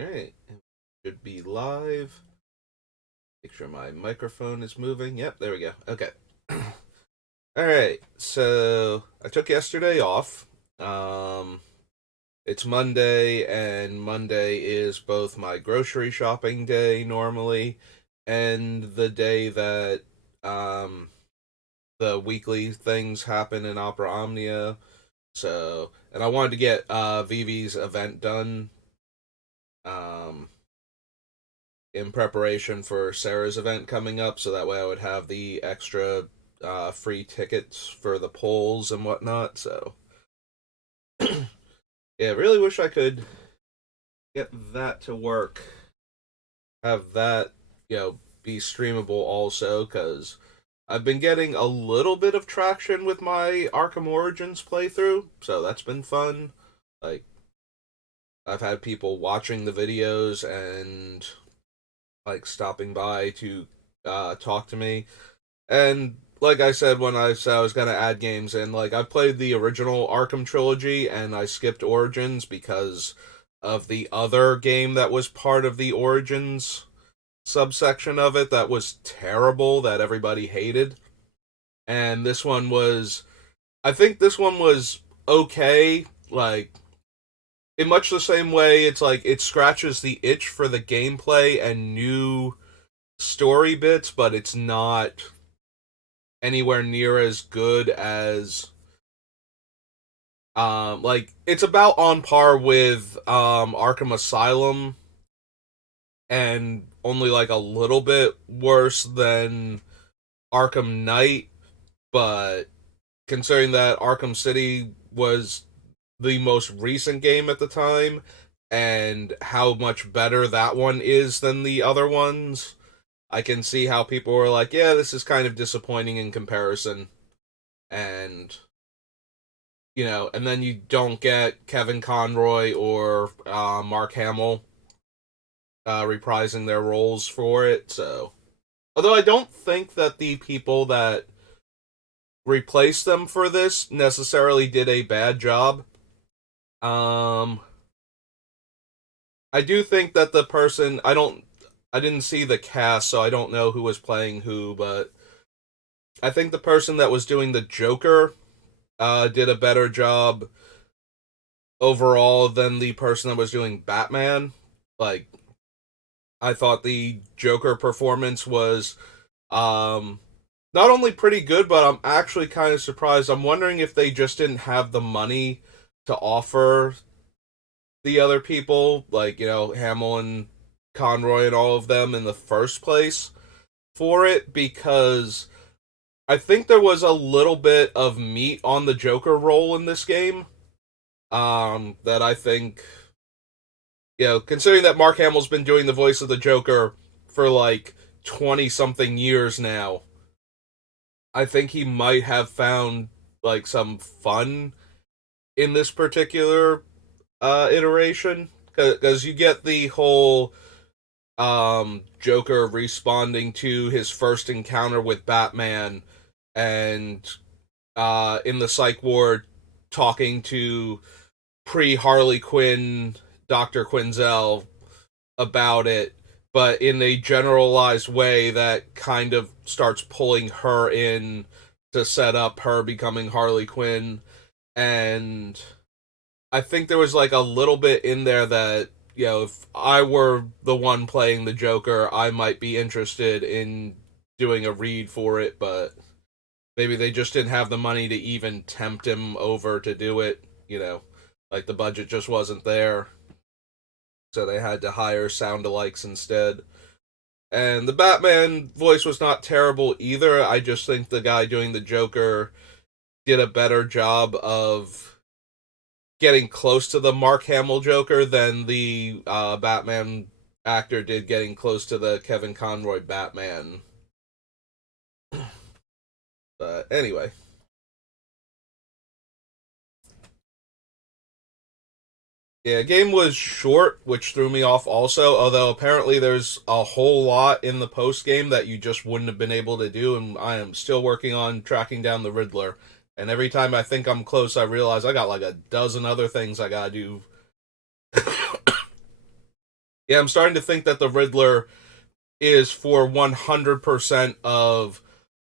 Alright, should be live. Make sure my microphone is moving. Yep, there we go. Okay. Alright, so I took yesterday off. Um, it's Monday, and Monday is both my grocery shopping day normally, and the day that um, the weekly things happen in Opera Omnia. So, and I wanted to get Vivi's event done. Um, in preparation for Sarah's event coming up, so that way I would have the extra free tickets for the polls and whatnot. So, yeah, really wish I could get that to work. Have that, be streamable also, because I've been getting a little bit of traction with my Arkham Origins playthrough, so that's been fun. Like, I've had people watching the videos and like stopping by to talk to me. And like I said when I said I was gonna add games in, like I played the original Arkham trilogy and I skipped Origins because of the other game that was part of the Origins subsection of it that was terrible that everybody hated. And this one was I think this one was okay, like in much the same way it's like it scratches the itch for the gameplay and new story bits, but it's not anywhere near as good as like it's about on par with Arkham Asylum and only like a little bit worse than Arkham Knight, but considering that Arkham City was the most recent game at the time and how much better that one is than the other ones, I can see how people were like, yeah, this is kind of disappointing in comparison. And, and then you don't get Kevin Conroy or Mark Hamill reprising their roles for it. So, although I don't think that the people that replaced them for this necessarily did a bad job. Um, I do think that the person I didn't see the cast, so I don't know who was playing who, but I think the person that was doing the Joker did a better job overall than the person that was doing Batman. Like, I thought the Joker performance was um, not only pretty good, but I'm actually kind of surprised. I'm wondering if they just didn't have the money to offer the other people, like, Hamill and Conroy and all of them in the first place for it, because I think there was a little bit of meat on the Joker role in this game. That I think, considering that Mark Hamill's been doing the voice of the Joker for like 20 something years now, I think he might have found like some fun in this particular iteration, because you get the whole Joker responding to his first encounter with Batman and in the psych ward talking to pre Harley Quinn Dr. Quinzel about it, but in a generalized way that kind of starts pulling her in to set up her becoming Harley Quinn. And I think there was like a little bit in there that, if I were the one playing the Joker, I might be interested in doing a read for it, but maybe they just didn't have the money to even tempt him over to do it, like the budget just wasn't there. So they had to hire sound alikes instead. And the Batman voice was not terrible either. I just think the guy doing the Joker did a better job of getting close to the Mark Hamill Joker than the Batman actor did getting close to the Kevin Conroy Batman. But anyway, yeah, game was short, which threw me off also, although apparently there's a whole lot in the post game that you just wouldn't have been able to do, and I am still working on tracking down the Riddler. And every time I think I'm close, I realize I got like a dozen other things I gotta do. Yeah, I'm starting to think that the Riddler is for 100% of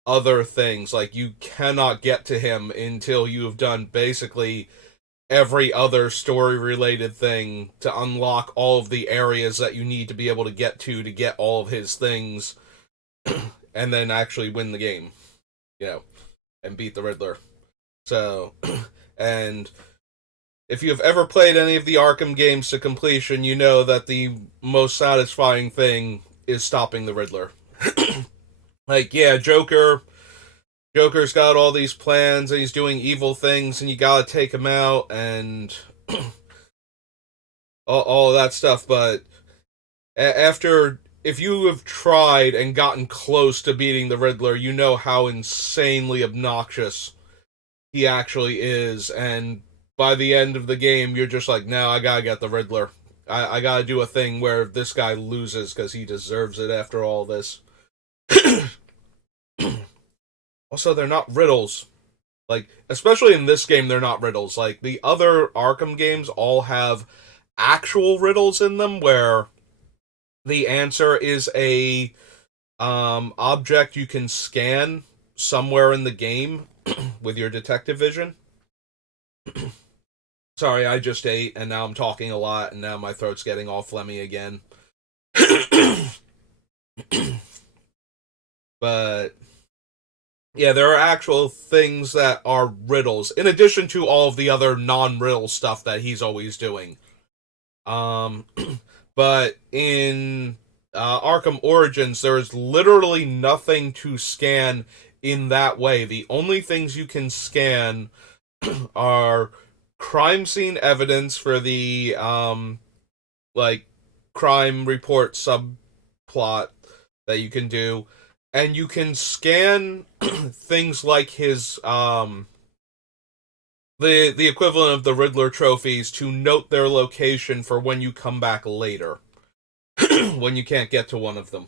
other things. Like, you cannot get to him until you have done basically every other story related thing to unlock all of the areas that you need to be able to get all of his things and then actually win the game, you know, and beat the Riddler. So, and if you have ever played any of the Arkham games to completion, you know that the most satisfying thing is stopping the Riddler. Like, yeah, Joker's got all these plans and he's doing evil things and you gotta take him out and all of that stuff, but after, if you have tried and gotten close to beating the Riddler, you know how insanely obnoxious he actually is, and by the end of the game, you're just like, no, I gotta get the Riddler. I gotta do a thing where this guy loses because he deserves it after all this. Also, they're not riddles. Like, especially in this game, they're not riddles. Like, the other Arkham games all have actual riddles in them where the answer is a object you can scan somewhere in the game with your detective vision. Sorry, I just ate and now I'm talking a lot and now my throat's getting all phlegmy again. But yeah, there are actual things that are riddles, in addition to all of the other non-riddle stuff that he's always doing. Um, but in Arkham Origins, there is literally nothing to scan in that way. The only things you can scan are crime scene evidence for the like crime report subplot that you can do, and you can scan things like his the equivalent of the Riddler trophies to note their location for when you come back later when you can't get to one of them.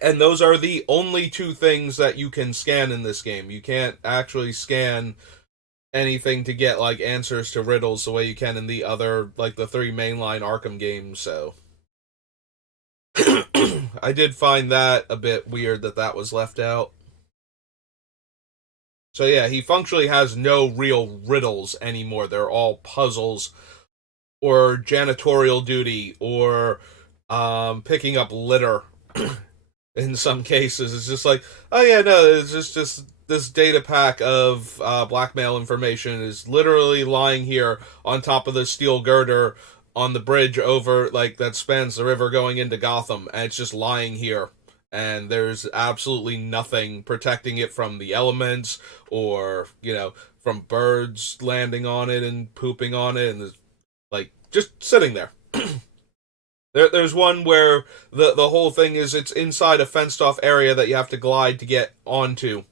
And those are the only two things that you can scan in this game. You can't actually scan anything to get like answers to riddles the way you can in the other, like the three mainline Arkham games, so I did find that a bit weird that that was left out. So yeah, he functionally has no real riddles anymore. They're all puzzles or janitorial duty or picking up litter. In some cases, it's just like, oh yeah, no, it's just this data pack of blackmail information is literally lying here on top of the steel girder on the bridge over, like, that spans the river going into Gotham, and it's just lying here. And there's absolutely nothing protecting it from the elements or, you know, from birds landing on it and pooping on it, and like, just sitting there. There's one where the whole thing is it's inside a fenced off area that you have to glide to get onto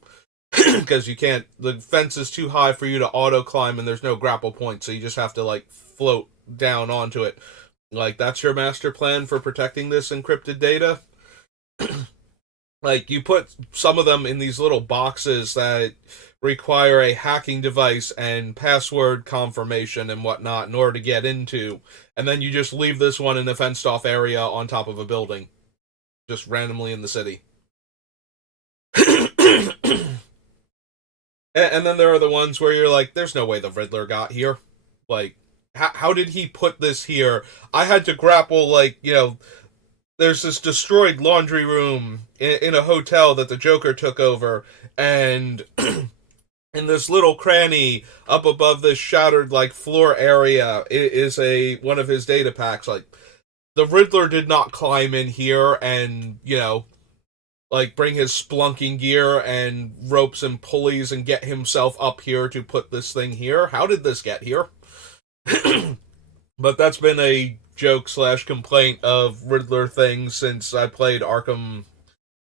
because you can't, the fence is too high for you to auto climb and there's no grapple point, so you just have to like float down onto it. Like, that's your master plan for protecting this encrypted data. Like, you put some of them in these little boxes that require a hacking device and password confirmation and whatnot in order to get into, and then you just leave this one in a fenced off area on top of a building, just randomly in the city. And then there are the ones where you're like, there's no way the Riddler got here. Like, how did he put this here? I had to grapple, like, you know, there's this destroyed laundry room in a hotel that the Joker took over, and in this little cranny up above this shattered like floor area is a one of his data packs. Like, the Riddler did not climb in here and, you know, like bring his splunking gear and ropes and pulleys and get himself up here to put this thing here. How did this get here? But that's been a joke slash complaint of Riddler things since I played Arkham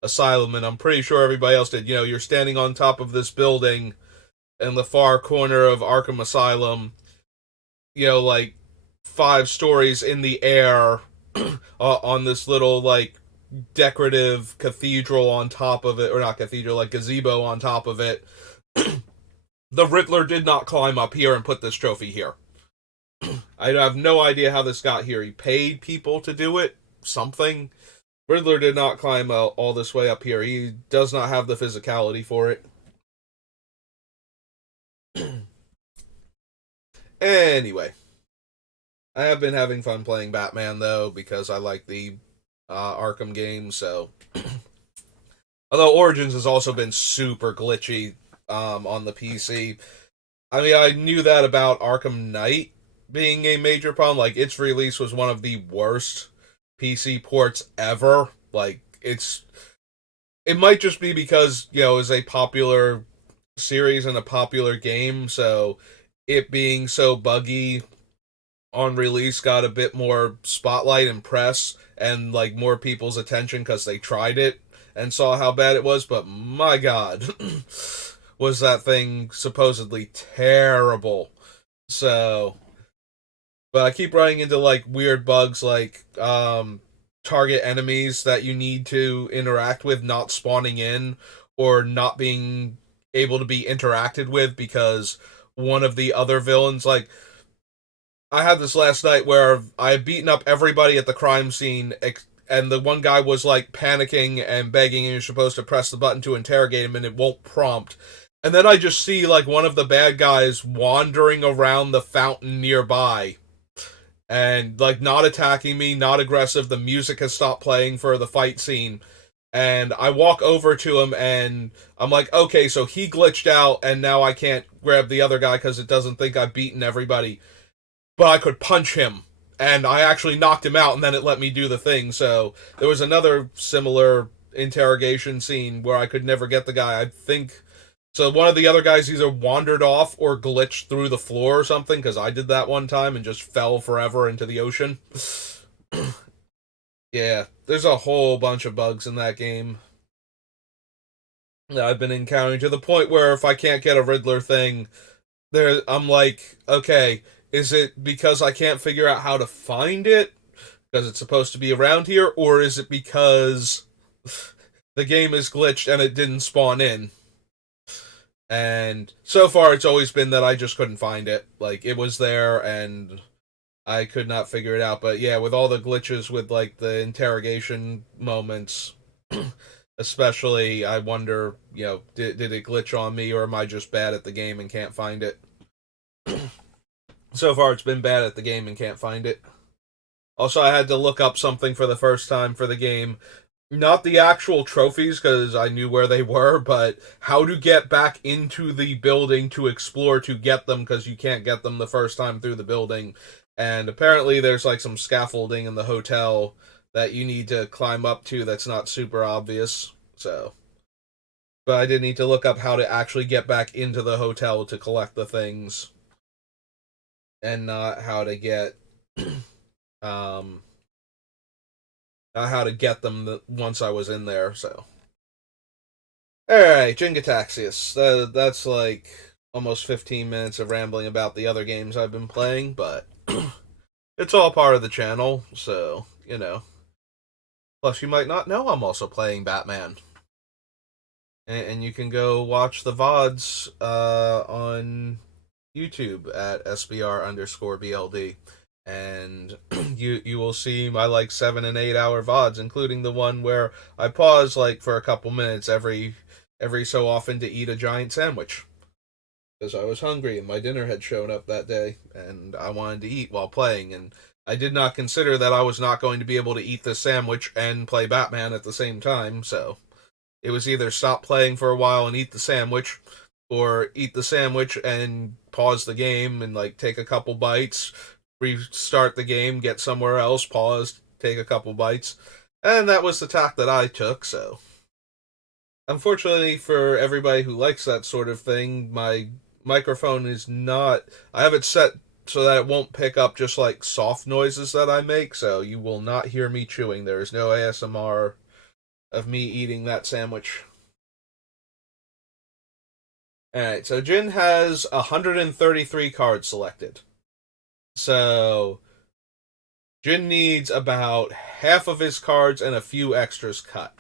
Asylum, and I'm pretty sure everybody else did. You know, you're standing on top of this building in the far corner of Arkham Asylum, you know, like 5 stories in the air on this little, like, decorative cathedral on top of it, or not cathedral, like gazebo on top of it. The Riddler did not climb up here and put this trophy here. I have no idea how this got here. He paid people to do it. Something. Riddler did not climb all this way up here. He does not have the physicality for it. Anyway, I have been having fun playing Batman, though, because I like the Arkham games, so... Although Origins has also been super glitchy on the PC. I mean, I knew that about Arkham Knight being a major problem. Like, its release was one of the worst PC ports ever. Like, it might just be because, it was a popular series and a popular game, so it being so buggy on release got a bit more spotlight and press and, like, more people's attention because they tried it and saw how bad it was, but my god, was that thing supposedly terrible. So, but I keep running into, like, weird bugs, like, target enemies that you need to interact with not spawning in, or not being able to be interacted with because one of the other villains, like, I had this last night where I had beaten up everybody at the crime scene, and the one guy was, like, panicking and begging, and you're supposed to press the button to interrogate him, and it won't prompt. And then I just see, like, one of the bad guys wandering around the fountain nearby, and, like, not attacking me, not aggressive. The music has stopped playing for the fight scene. And I walk over to him, and I'm like, okay, so he glitched out, and now I can't grab the other guy because it doesn't think I've beaten everybody. But I could punch him, and I actually knocked him out, and then it let me do the thing. So there was another similar interrogation scene where I could never get the guy. I think so. One of the other guys either wandered off or glitched through the floor or something, because I did that one time and just fell forever into the ocean. Yeah, there's a whole bunch of bugs in that game that I've been encountering, to the point where if I can't get a Riddler thing, I'm like, okay, is it because I can't figure out how to find it because it's supposed to be around here, or is it because the game is glitched and it didn't spawn in? And so far it's always been that I just couldn't find it. Like, it was there and I could not figure it out. But yeah, with all the glitches with, like, the interrogation moments, especially, I wonder, did it glitch on me, or am I just bad at the game and can't find it? So far, it's been bad at the game and can't find it. Also, I had to look up something for the first time for the game. Not the actual trophies, because I knew where they were, but how to get back into the building to explore to get them, because you can't get them the first time through the building. And apparently there's, like, some scaffolding in the hotel that you need to climb up to that's not super obvious. So, but I did need to look up how to actually get back into the hotel to collect the things, and not how to get um not how to get them once I was in there. So, alright, Jin-Gitaxias. That's like almost 15 minutes of rambling about the other games I've been playing, but it's all part of the channel, so, Plus, you might not know I'm also playing Batman. And you can go watch the VODs on YouTube at SBR_BLD. And you will see my, like, 7 and 8 hour VODs, including the one where I pause, like, for a couple minutes every so often to eat a giant sandwich. Because I was hungry and my dinner had shown up that day, and I wanted to eat while playing, and I did not consider that I was not going to be able to eat this sandwich and play Batman at the same time, so it was either stop playing for a while and eat the sandwich, or eat the sandwich and pause the game and, like, take a couple bites, restart the game, get somewhere else, pause, take a couple bites. And that was the tack that I took, so. Unfortunately for everybody who likes that sort of thing, my microphone is not... I have it set so that it won't pick up just, like, soft noises that I make, so you will not hear me chewing. There is no ASMR of me eating that sandwich. Alright, so Jin has 133 cards selected. So, Jin needs about half of his cards and a few extras cut.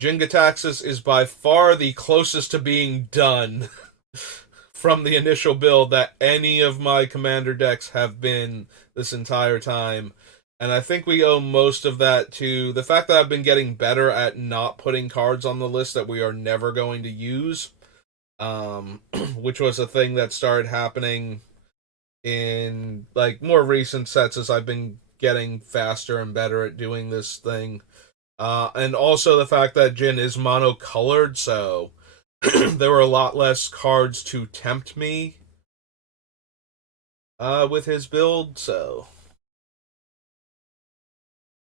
Jin-Gitaxias is by far the closest to being done from the initial build that any of my commander decks have been this entire time. And I think we owe most of that to the fact that I've been getting better at not putting cards on the list that we are never going to use, um, which was a thing that started happening in like more recent sets as I've been getting faster and better at doing this thing. And also the fact that Jin is monocolored, so there were a lot less cards to tempt me with his build. So,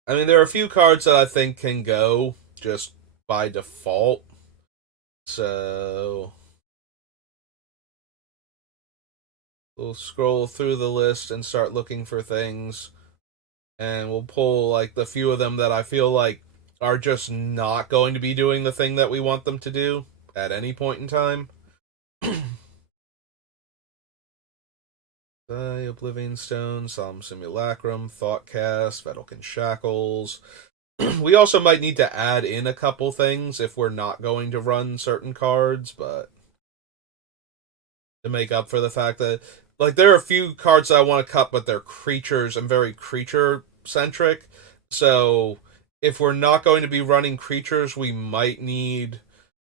I mean, there are a few cards that I think can go just by default. So, we'll scroll through the list and start looking for things. And we'll pull like the few of them that I feel like are just not going to be doing the thing that we want them to do at any point in time. Oblivion Stone, Solemn Simulacrum, Thoughtcast, Vedalken Shackles. We also might need to add in a couple things if we're not going to run certain cards, but to make up for the fact that like there are a few cards that I want to cut, but they're creatures and very creature centric. So if we're not going to be running creatures, we might need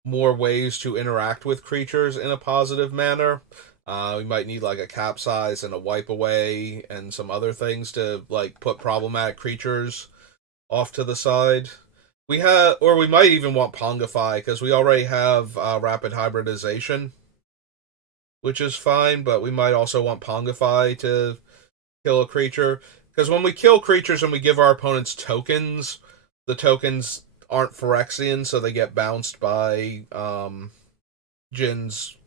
more ways to interact with creatures in a positive manner. We might need like a capsize and a wipe away and some other things to like put problematic creatures off to the side. We have, or we might even want Pongify because we already have rapid hybridization, which is fine. But we might also want Pongify to kill a creature because when we kill creatures and we give our opponents tokens, the tokens aren't Phyrexian, so they get bounced by Jin's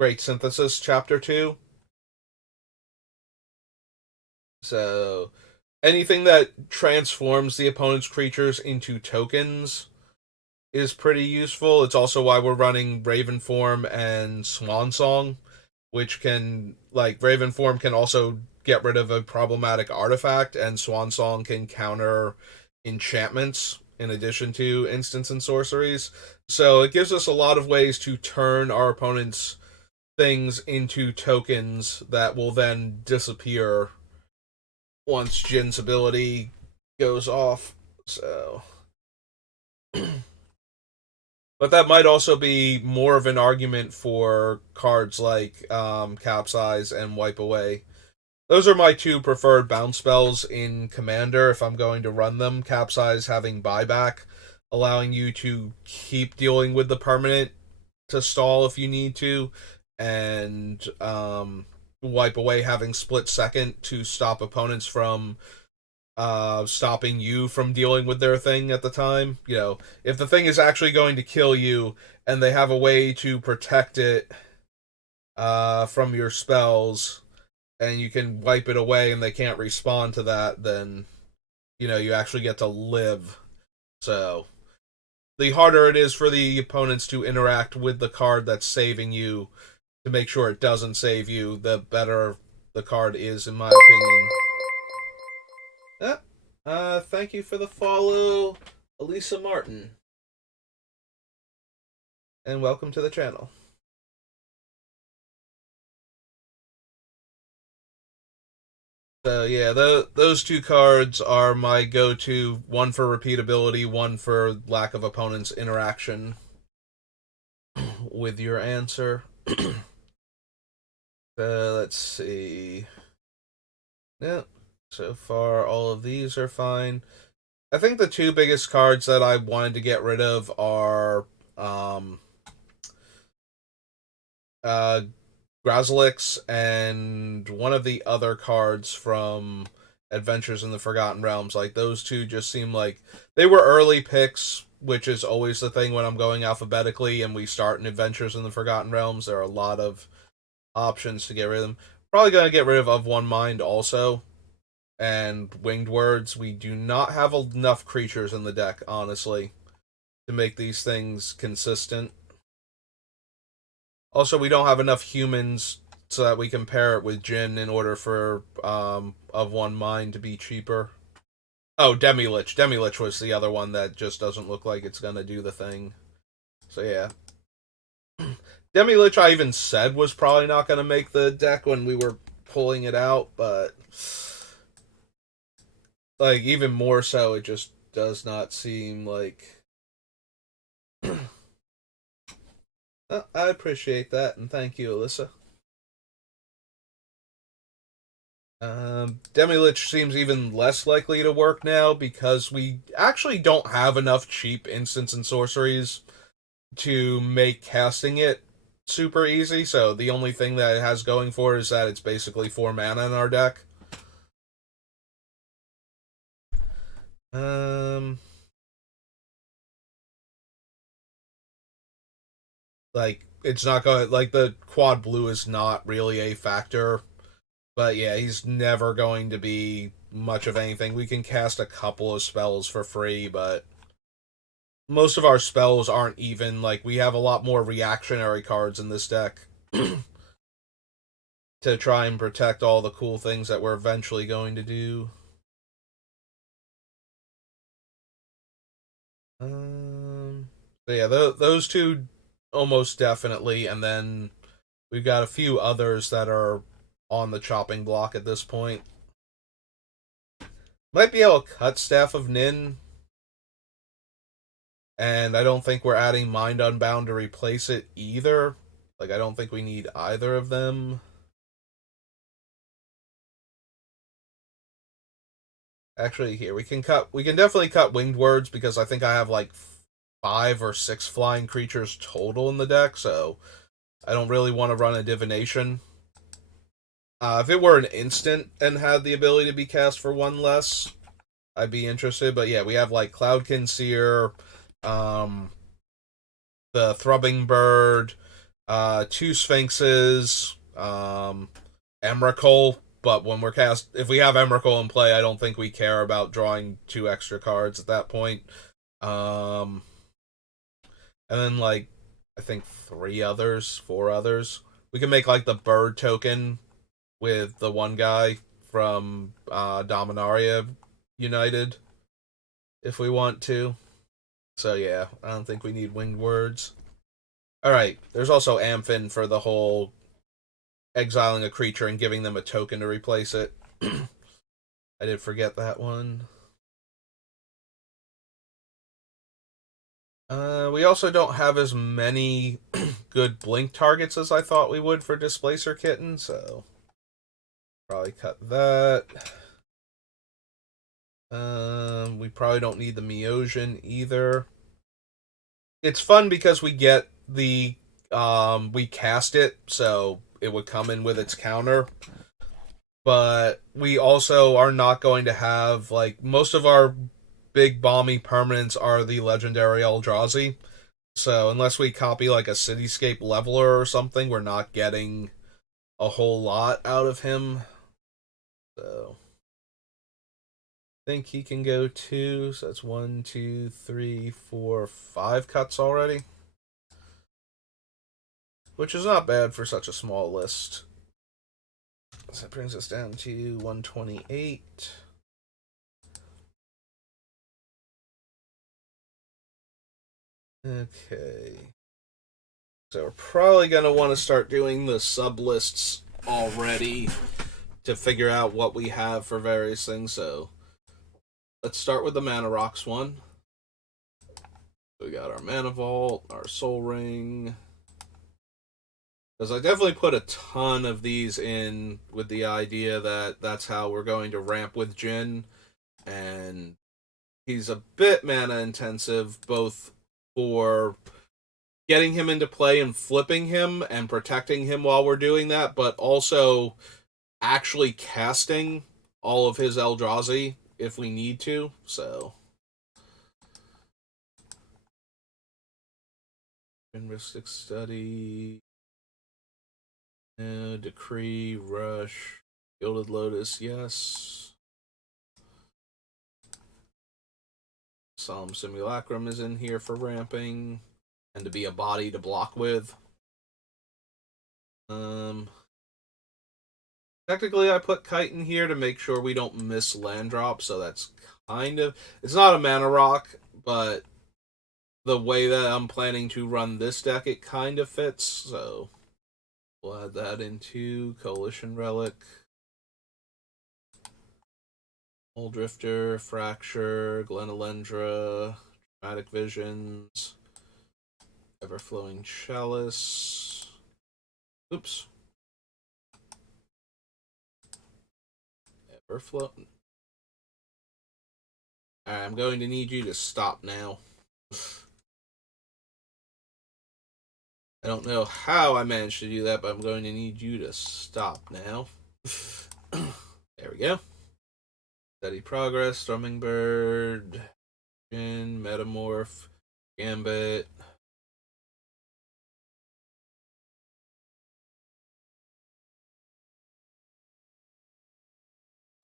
Great Synthesis Chapter 2. So anything that transforms the opponent's creatures into tokens is pretty useful. It's also why we're running Raven Form and Swan Song, which can, like, Raven Form can also get rid of a problematic artifact, and Swan Song can counter enchantments in addition to instants and sorceries. So it gives us a lot of ways to turn our opponent's things into tokens that will then disappear once Jin's ability goes off. So, but that might also be more of an argument for cards like Capsize and Wipe Away. Those are my two preferred bounce spells in Commander if I'm going to run them. Capsize having buyback, allowing you to keep dealing with the permanent to stall if you need to, and Wipe Away having split second to stop opponents from stopping you from dealing with their thing at the time. You know, if the thing is actually going to kill you and they have a way to protect it from your spells and you can wipe it away and they can't respond to that, then you know you actually get to live. So the harder it is for the opponents to interact with the card that's saving you to make sure it doesn't save you, the better the card is, in my opinion. Thank you for the follow, Elisa Martin. And welcome to the channel. So yeah, those two cards are my go-to. One for repeatability, one for lack of opponent's interaction with your answer. Let's see. Yeah, so far all of these are fine. I think the two biggest cards that I wanted to get rid of are uh Grazalix and one of the other cards from Adventures in the Forgotten Realms. Like those two just seem like they were early picks, which is always the thing when I'm going alphabetically and we start in Adventures in the Forgotten Realms. There are a lot of options to get rid of them. Probably gonna get rid of One Mind also, and Winged Words. We do not have enough creatures in the deck, honestly, to make these things consistent. Also, we don't have enough humans so that we can pair it with Jin in order for Of One Mind to be cheaper. Oh, Demi-Lich. Demi-Lich was the other one that just doesn't look like it's gonna do the thing. So yeah. Demi-Lich I even said was probably not going to make the deck when we were pulling it out, but like even more so, it just does not seem like. I appreciate that, and thank you, Alyssa. Demi-Lich seems even less likely to work now because we actually don't have enough cheap instants and sorceries to make casting it super easy. So the only thing that it has going for it is that it's basically 4 mana in our deck. Um, like it's not going like the quad blue is not really a factor, but yeah, he's never going to be much of anything. We can cast a couple of spells for free, but most of our spells aren't even like we have a lot more reactionary cards in this deck to try and protect all the cool things that we're eventually going to do. So yeah, those two almost definitely, and then we've got a few others that are on the chopping block at this point. Might be able to cut Staff of Nin, and I don't think we're adding Mind Unbound to replace it either. Like, I don't think we need either of them. Actually, here we can definitely cut Winged Words because I think I have like 5 or 6 flying creatures total in the deck, so I don't really want to run a divination. If it were an instant and had the ability to be cast for 1 less, I'd be interested. But yeah, we have like Cloudkin Seer, um, the Thrubbing Bird, 2 Sphinxes, Emrakul. But when we're if we have Emrakul in play, I don't think we care about drawing 2 extra cards at that point. Um, and then like I think 3 others, 4 others. We can make like the bird token with the one guy from Dominaria United if we want to. So yeah, I don't think we need Winged Words. Alright, there's also Amphin for the whole exiling a creature and giving them a token to replace it. I did forget that one. We also don't have as many good blink targets as I thought we would for Displacer Kitten, so probably cut that. We probably don't need the Meosian either. It's fun because we get the we cast it, so it would come in with its counter. But we also are not going to have like most of our big bomby permanents are the legendary Eldrazi. So unless we copy like a cityscape leveler or something, we're not getting a whole lot out of him. So I think he can go 2. So that's 1, 2, 3, 4, 5 cuts already, which is not bad for such a small list. So that brings us down to 128. Okay. So we're probably going to want to start doing the sub lists already to figure out what we have for various things. So let's start with the Mana Rocks one. We got our Mana Vault, our Soul Ring. Because I definitely put a ton of these in with the idea that that's how we're going to ramp with Jin. And he's a bit mana intensive, both for getting him into play and flipping him and protecting him while we're doing that, but also actually casting all of his Eldrazi if we need to. So Linguistic Study, Decree, Rush, Gilded Lotus, yes. Solemn Simulacrum is in here for ramping and to be a body to block with. Technically, I put Kite in here to make sure we don't miss land drop, so that's kind of... It's not a mana rock, but the way that I'm planning to run this deck, it kind of fits. So we'll add that into Coalition Relic. Old Drifter, Fracture, Glenalendra, Dramatic Visions, Everflowing Chalice. Oops. Everflow. Alright, I'm going to need you to stop now. I don't know how I managed to do that, but I'm going to need you to stop now. There we go. Steady Progress, Strumming Bird, Jin, Metamorph, Gambit.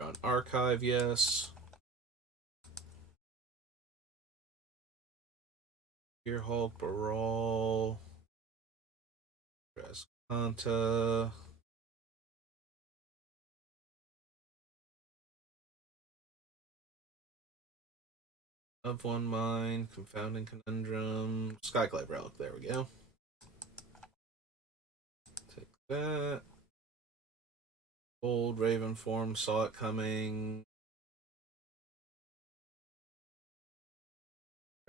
On Archive, yes. Hulk, Baral, Rascanta. Of One Mind, Confounding Conundrum, Skyclave Relic, there we go. Take that. Old Raven form, saw it coming.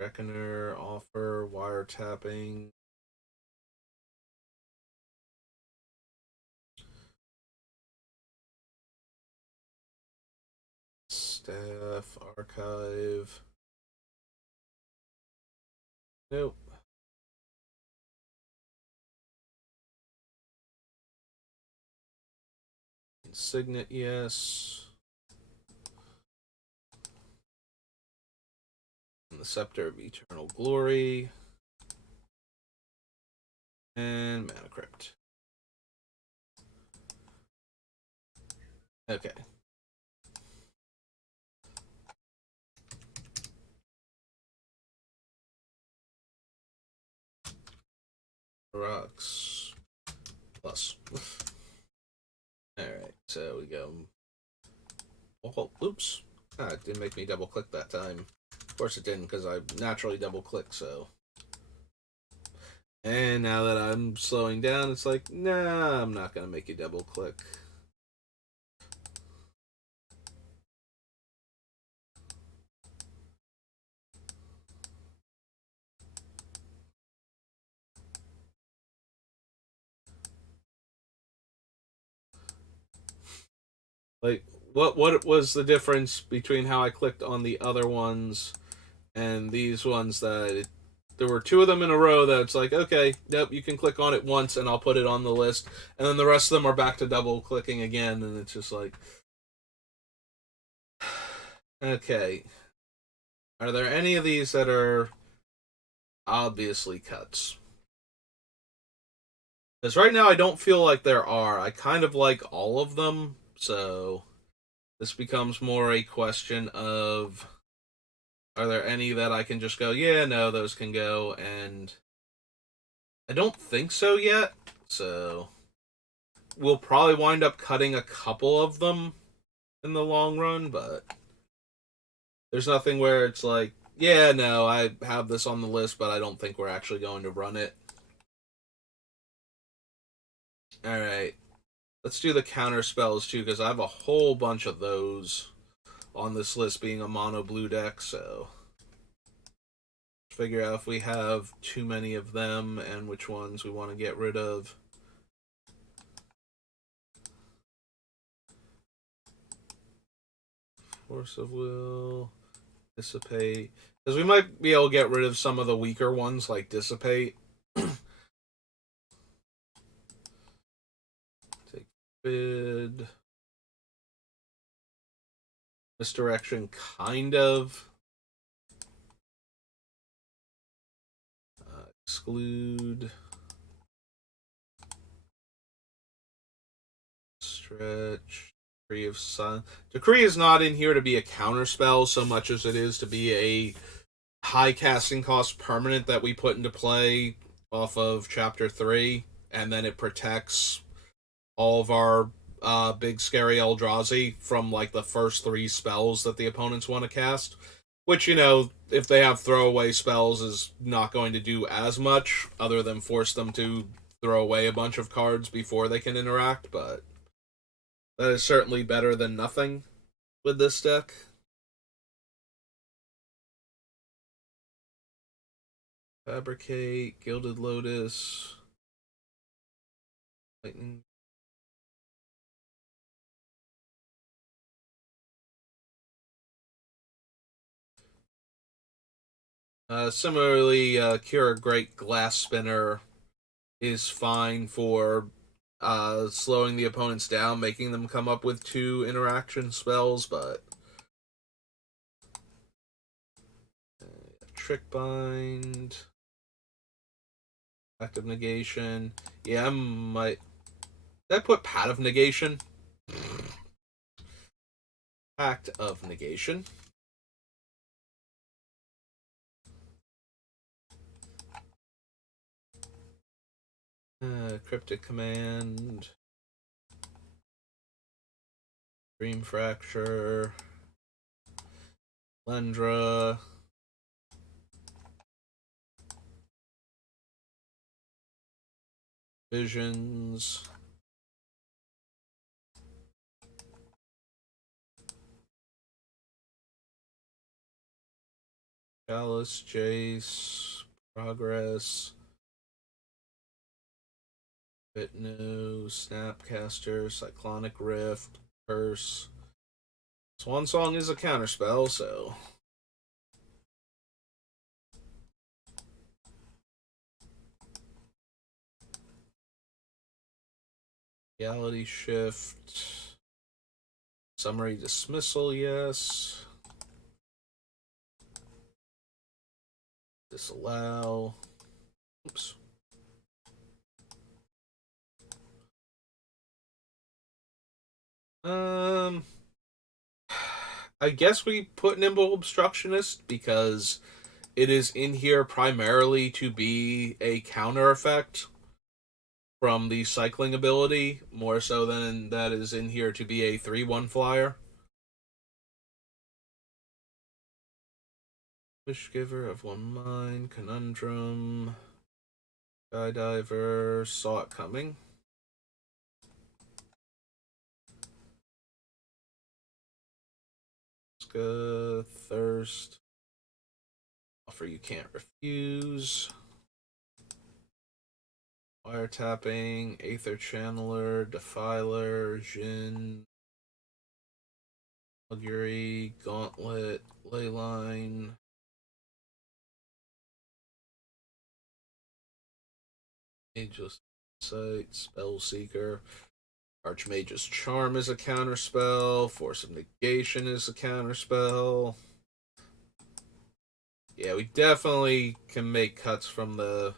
Reckoner, offer, wiretapping. Staff, archive. Nope. Signet, yes. And the Scepter of Eternal Glory. And Mana Crypt. Okay. Rocks. Plus. Alright, so we go. Oh, oops. Ah, it didn't make me double click that time. Of course it didn't, because I naturally double click, so. And now that I'm slowing down, it's like, nah, I'm not going to make you double click. Like, what was the difference between how I clicked on the other ones and these ones that there were two of them in a row that it's like, okay, nope, you can click on it once and I'll put it on the list. And then the rest of them are back to double clicking again, and it's just like, okay. Are there any of these that are obviously cuts? Because right now I don't feel like there are. I kind of like all of them, so this becomes more a question of, are there any that I can just go, yeah, no, those can go, and I don't think so yet, so we'll probably wind up cutting a couple of them in the long run, but there's nothing where it's like, yeah, no, I have this on the list, but I don't think we're actually going to run it. Alright, let's do the counter spells too, because I have a whole bunch of those on this list being a mono blue deck, so figure out if we have too many of them and which ones we want to get rid of. Force of Will, Dissipate, because we might be able to get rid of some of the weaker ones like Dissipate. Take Bid. Misdirection, kind of. Exclude. Stretch. Decree of Sun. Decree is not in here to be a counter spell so much as it is to be a high casting cost permanent that we put into play off of Chapter 3, and then it protects all of our big scary Eldrazi from like the first 3 spells that the opponents want to cast. Which, you know, if they have throwaway spells, is not going to do as much, other than force them to throw away a bunch of cards before they can interact, but that is certainly better than nothing with this deck. Fabricate, Gilded Lotus, Lightning. Similarly, Cure Great Glass Spinner is fine for slowing the opponents down, making them come up with 2 interaction spells, but Trick Bind, Act of Negation. Yeah, I might. Did I put Pat of Negation? Act of Negation. Cryptic Command. Dream Fracture. Lendra. Visions. Chalice, Jace, Progress, Bitno, Snapcaster, Cyclonic Rift, Curse. Swan Song is a counterspell, so. Reality Shift. Summary Dismissal, yes. Disallow. Oops. I guess we put Nimble Obstructionist because it is in here primarily to be a counter effect from the cycling ability, more so than that is in here to be a 3/1 flyer. Wishgiver of One Mind, Conundrum, Skydiver, Saw It Coming. Thirst. Offer you can't refuse. Wiretapping, Aether Channeler, Defiler, Jin, Augury, Gauntlet, Leyline. Ageless Sight, Spellseeker. Archmage's Charm is a counterspell. Force of Negation is a counterspell. Yeah, we definitely can make cuts from the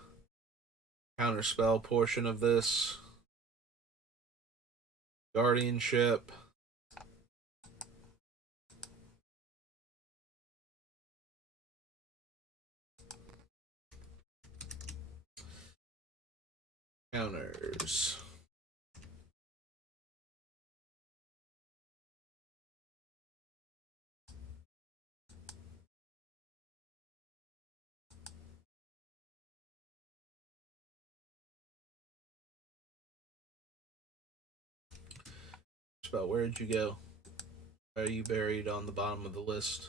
counterspell portion of this. Guardianship. Counters. Spell, where did you go? Are you buried on the bottom of the list?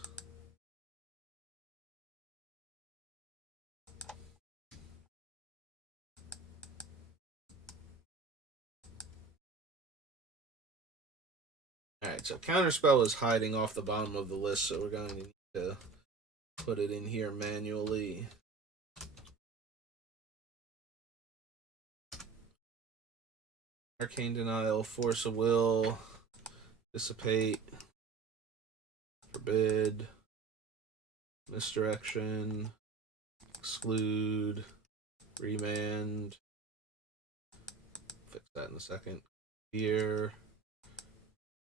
Alright, so Counterspell is hiding off the bottom of the list, so we're going to need to put it in here manually. Arcane Denial, Force of Will, Dissipate, Forbid, Misdirection, Exclude, Remand. Fix that in a second. Fear,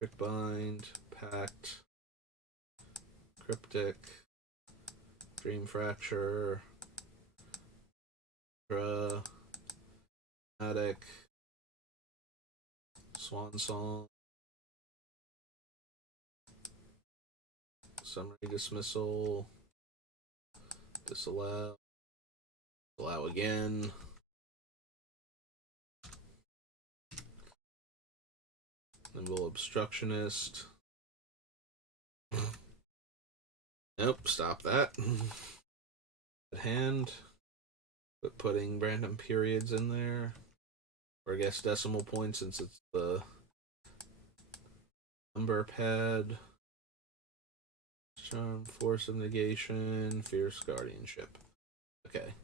Trick Bind, Pact, Cryptic, Dream Fracture, Attic, Swan Song, Summary Dismissal, Disallow. Allow again. Nimble Obstructionist. Nope, stop that. Hand. But putting random periods in there. Or I guess decimal points since it's the number pad. Charm, Force of Negation, Fierce Guardianship. Okay.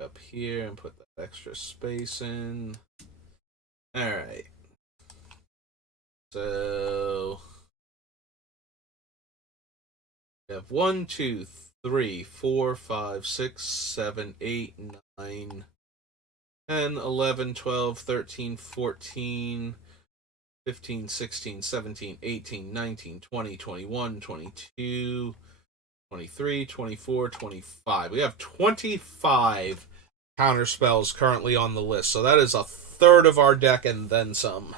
Up here and put that extra space in. Alright. So we have 1, 2, 3, 4, 5, 6, 7, 8, 9, 10, 11, 12, 13, 14, 15, 16, 17, 18, 19, 20, 21, 22, 23, 24, 25. We have 25 counter spells currently on the list, so that is a third of our deck and then some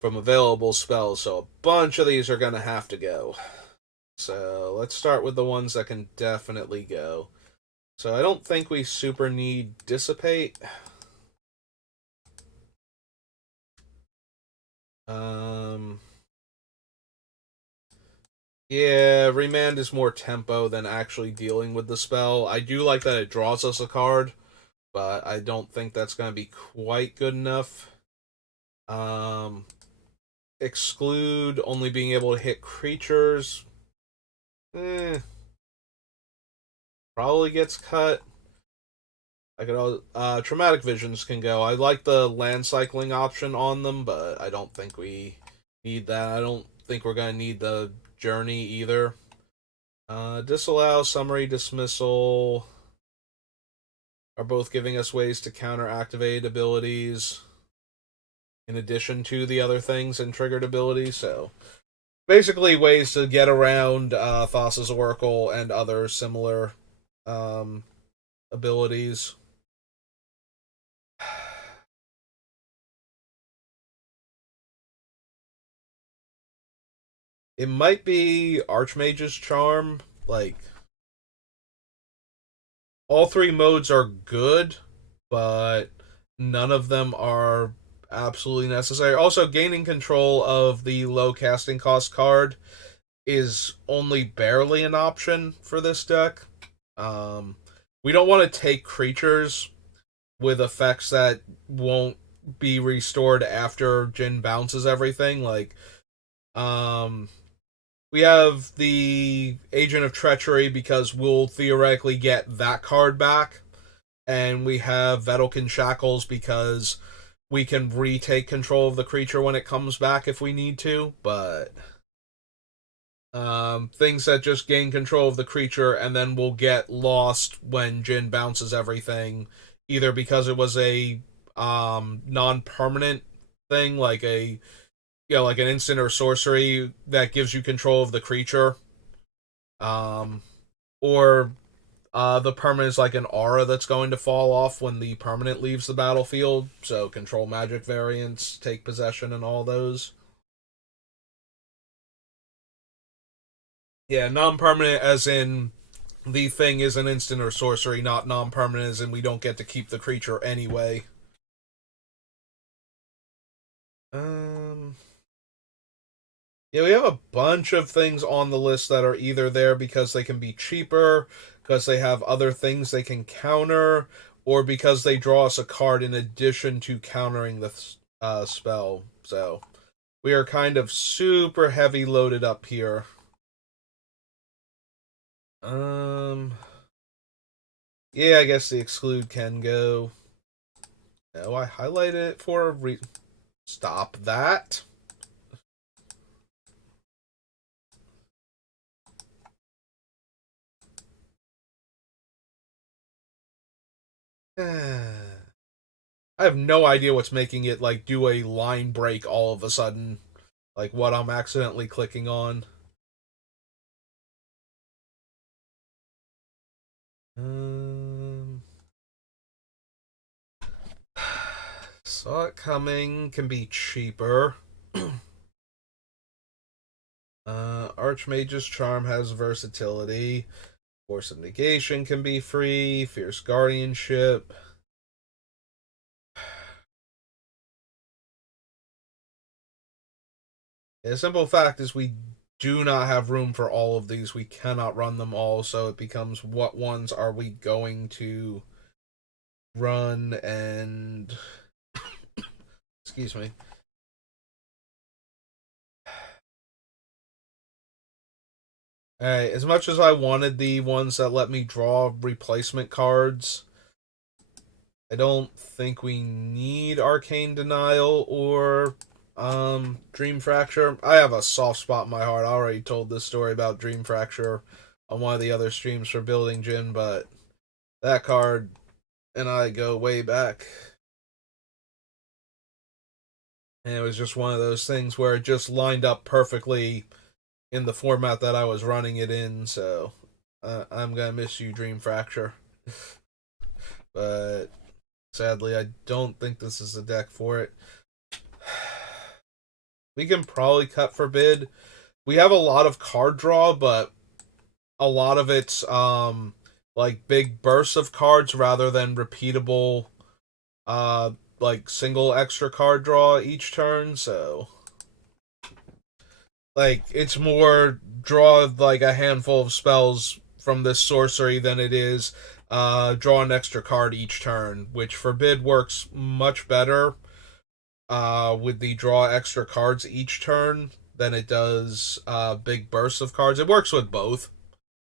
from available spells, so a bunch of these are going to have to go. So let's start with the ones that can definitely go. So I don't think we super need Dissipate. Yeah, Remand is more tempo than actually dealing with the spell. I do like that it draws us a card, but I don't think that's going to be quite good enough. Exclude, only being able to hit creatures. Probably gets cut. I could Traumatic Visions can go. I like the land cycling option on them, but I don't think we need that. I don't think we're going to need the Journey either. Disallow, Summary, Dismissal are both giving us ways to counter activated abilities in addition to the other things and triggered abilities, so basically ways to get around Thassa's Oracle and other similar abilities. It might be Archmage's Charm. Like, all three modes are good, but none of them are absolutely necessary. Also, gaining control of the low casting cost card is only barely an option for this deck. We don't want to take creatures with effects that won't be restored after Jin bounces everything. Like, we have the Agent of Treachery because we'll theoretically get that card back. And we have Vedalken Shackles because we can retake control of the creature when it comes back if we need to. But things that just gain control of the creature and then will get lost when Jin bounces everything, either because it was a non-permanent thing, like like an instant or sorcery that gives you control of the creature, or the permanent is like an aura that's going to fall off when the permanent leaves the battlefield. So control magic variants, take possession, and all those. Yeah, non-permanent as in the thing is an instant or sorcery, not non-permanent as in we don't get to keep the creature anyway. Um, yeah, we have a bunch of things on the list that are either there because they can be cheaper, because they have other things they can counter, or because they draw us a card in addition to countering the spell. So we are kind of super heavy loaded up here. Yeah, I guess the exclude can go. No, I highlighted it for a reason. Stop that. I have no idea what's making it like do a line break all of a sudden, like what I'm accidentally clicking on. Um, Saw it coming. Can be cheaper. Archmage's Charm has versatility. Force of Negation can be free. Fierce Guardianship. The simple fact is we do not have room for all of these. We cannot run them all, so it becomes what ones are we going to run and excuse me. Alright, as much as I wanted the ones that let me draw replacement cards, I don't think we need Arcane Denial or Dream Fracture. I have a soft spot in my heart. I already told this story about Dream Fracture on one of the other streams for Building Jin, but that card and I go way back. And it was just one of those things where it just lined up perfectly in the format that I was running it in, so I'm gonna miss you, Dream Fracture. But sadly, I don't think this is the deck for it. We can probably cut Forbid. We have a lot of card draw, but a lot of it's like big bursts of cards rather than repeatable like single extra card draw each turn, so like it's more draw like a handful of spells from this sorcery than it is draw an extra card each turn, which Forbid works much better with the draw extra cards each turn than it does big bursts of cards. It works with both.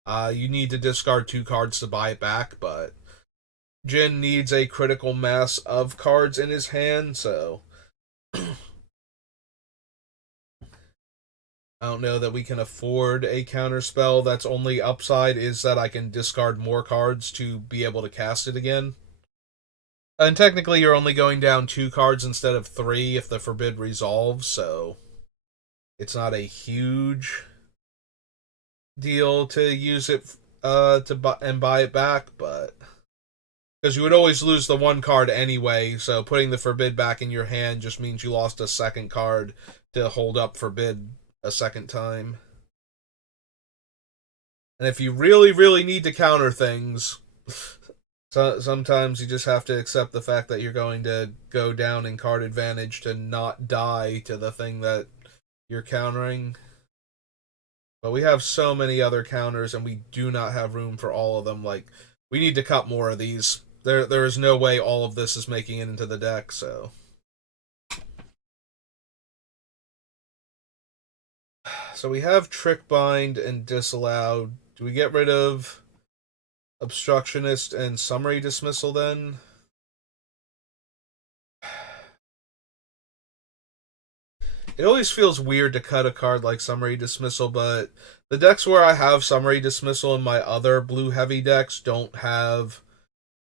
You need to discard 2 cards to buy it back, but Jin needs a critical mass of cards in his hand, so I don't know that we can afford a counterspell that's only upside is that I can discard more cards to be able to cast it again. And technically you're only going down 2 cards instead of 3 if the Forbid resolves, so it's not a huge deal to use it to buy it back, but because you would always lose the 1 card anyway, so putting the Forbid back in your hand just means you lost a second card to hold up Forbid a second time. And if you really, really need to counter things, so sometimes you just have to accept the fact that you're going to go down in card advantage to not die to the thing that you're countering. But we have so many other counters, and we do not have room for all of them. Like, we need to cut more of these. There is no way all of this is making it into the deck, so. So we have Trick Bind and Disallowed. Do we get rid of Obstructionist and Summary Dismissal then? It always feels weird to cut a card like Summary Dismissal, but the decks where I have Summary Dismissal in my other blue heavy decks don't have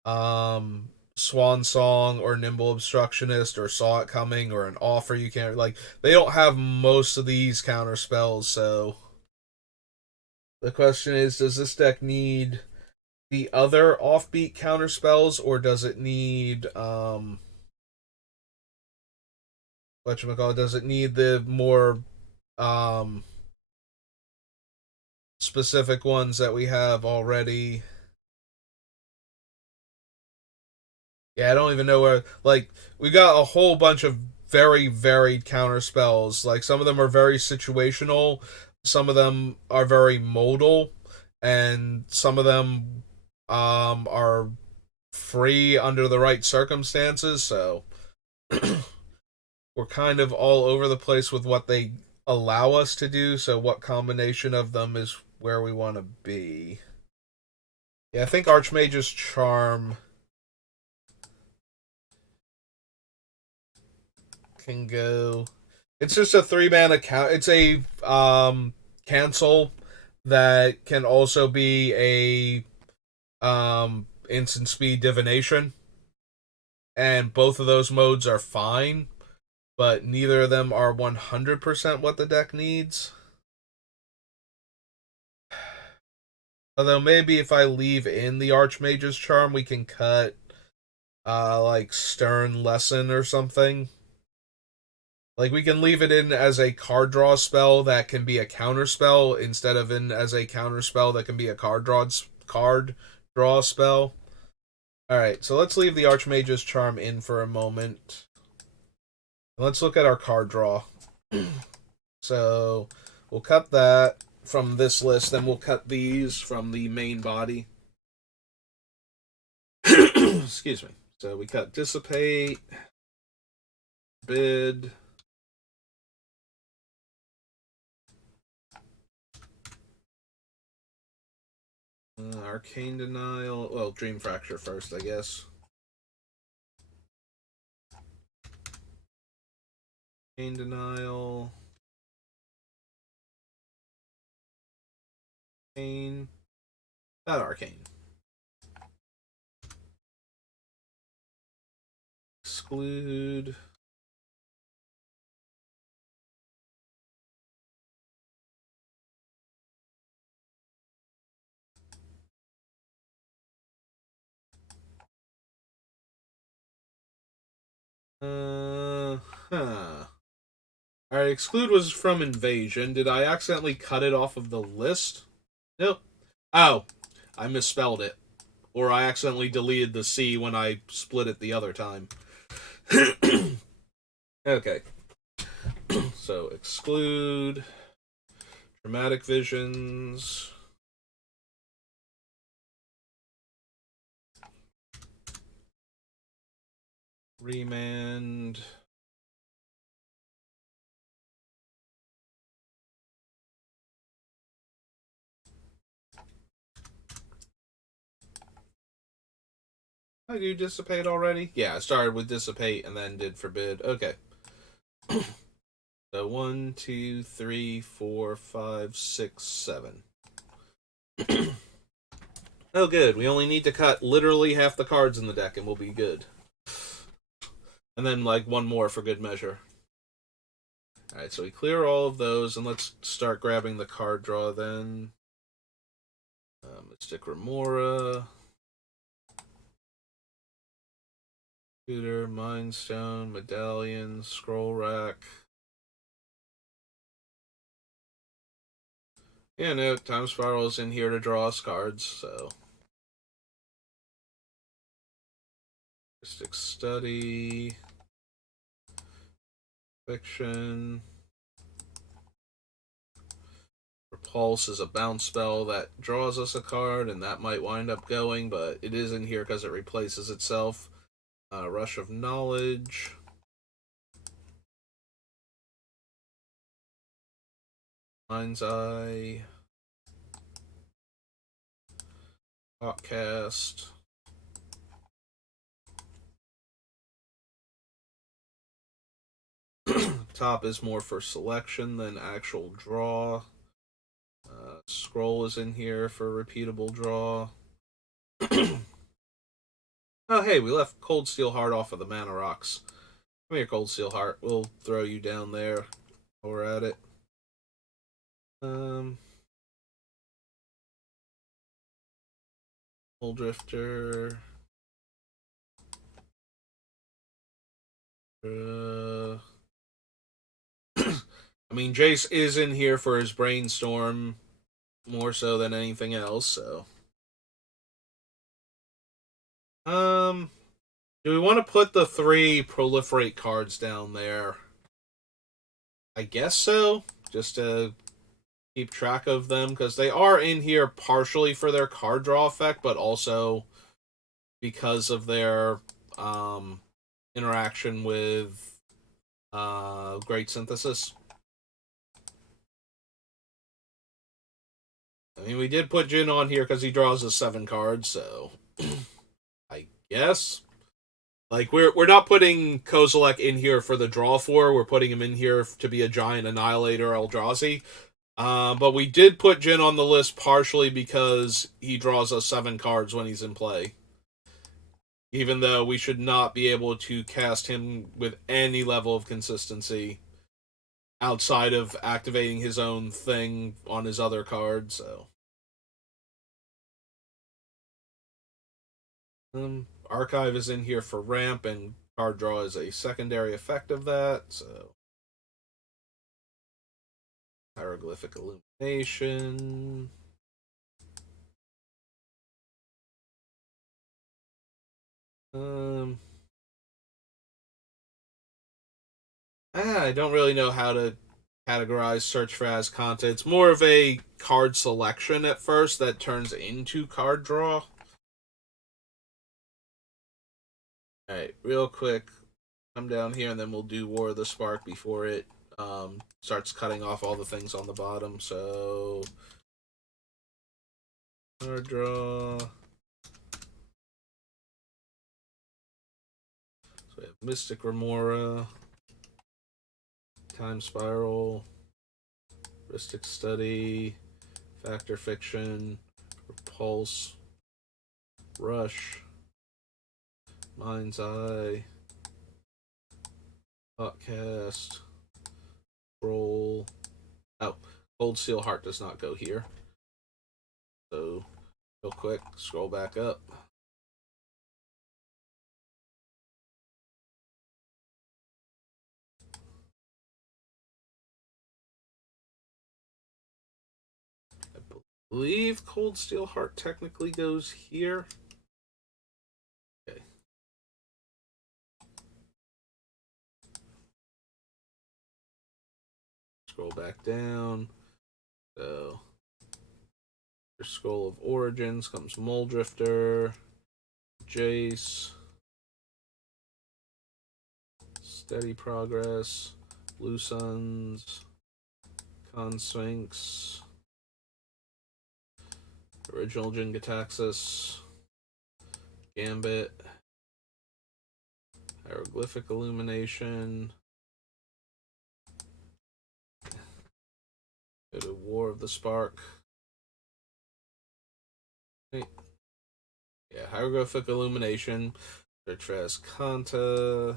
Swan Song or Nimble Obstructionist or Saw It Coming or an Offer you can't like they don't have most of these counter spells, so the question is, does this deck need the other offbeat counter spells, or does it need whatchamacallit, does it need the more specific ones that we have already? Yeah, I don't even know where. Like, we got a whole bunch of very varied counter spells. Like, some of them are very situational, some of them are very modal, and some of them are free under the right circumstances. So we're kind of all over the place with what they allow us to do. So what combination of them is where we want to be? Yeah, I think Archmage's Charm can go. It's just a 3-mana count. It's a cancel that can also be a instant speed divination, and both of those modes are fine, but neither of them are 100% what the deck needs. Although maybe if I leave in the Archmage's Charm, we can cut like Stern Lesson or something. Like, we can leave it in as a card draw spell that can be a counter spell instead of in as a counter spell that can be a card draw card draw spell. Alright, so let's leave the Archmage's Charm in for a moment. Let's look at our card draw. So we'll cut that from this list, then we'll cut these from the main body. Excuse me. So we cut Dissipate, Bid, Arcane Denial. Well, Dream Fracture first, I guess. Arcane Denial. Arcane. Not Arcane. Exclude. Huh. Alright, exclude was from Invasion. Did I accidentally cut it off of the list? Nope. Oh, I misspelled it. Or I accidentally deleted the C when I split it the other time. Okay. So, exclude. Dramatic Visions. Remand. I do Dissipate already? Yeah, I started with Dissipate and then did Forbid. Okay. So 1, 2, 3, 4, 5, 6, 7. Oh, good. We only need to cut literally half the cards in the deck and we'll be good. And then, like, one more for good measure. Alright, so we clear all of those, and let's start grabbing the card draw then. Mystic Remora. Tutor, Mind Stone, Medallion, Scroll Rack. Yeah, no, Time Spiral is in here to draw us cards, so. Mystic Study. Fiction. Repulse is a bounce spell that draws us a card, and that might wind up going, but it is in here because it replaces itself. Rush of Knowledge. Mind's Eye. Hotcast. Top is more for selection than actual draw. Scroll is in here for repeatable draw. Oh, hey, we left Cold Steel Heart off of the Mana Rocks. Come here, Cold Steel Heart. We'll throw you down there while we're at it. Soul Drifter. I mean, Jace is in here for his Brainstorm more so than anything else, so. Do we want to put the 3 Proliferate cards down there? I guess so, just to keep track of them, because they are in here partially for their card draw effect, but also because of their interaction with Great Synthesis. I mean, we did put Jin on here because he draws us 7 cards, so I guess. Like, we're not putting Kozilek in here for the draw 4. We're putting him in here to be a giant annihilator Eldrazi. But we did put Jin on the list partially because he draws us 7 cards when he's in play. Even though we should not be able to cast him with any level of consistency outside of activating his own thing on his other card, so. Archive is in here for ramp, and card draw is a secondary effect of that, so. Hieroglyphic Illumination. Um, I don't really know how to categorize search for as content. It's more of a card selection at first that turns into card draw. Alright, real quick, come down here and then we'll do War of the Spark before it starts cutting off all the things on the bottom. So, card draw. So we have Mystic Remora, Time Spiral, Heuristic Study, Factor Fiction, Repulse, Rush, Mind's Eye, Hotcast, Roll. Oh, Cold Steel Heart does not go here. So, real quick, scroll back up. I believe Cold Steel Heart technically goes here. Okay. Scroll back down. So, your Scroll of Origins comes Muldrifter, Jace, Steady Progress, Blue Suns, Consphinx, Original Jin-Gitaxias, Gambit, Hieroglyphic Illumination, go to War of the Spark. Hey. Yeah, Hieroglyphic Illumination, search for Kanta,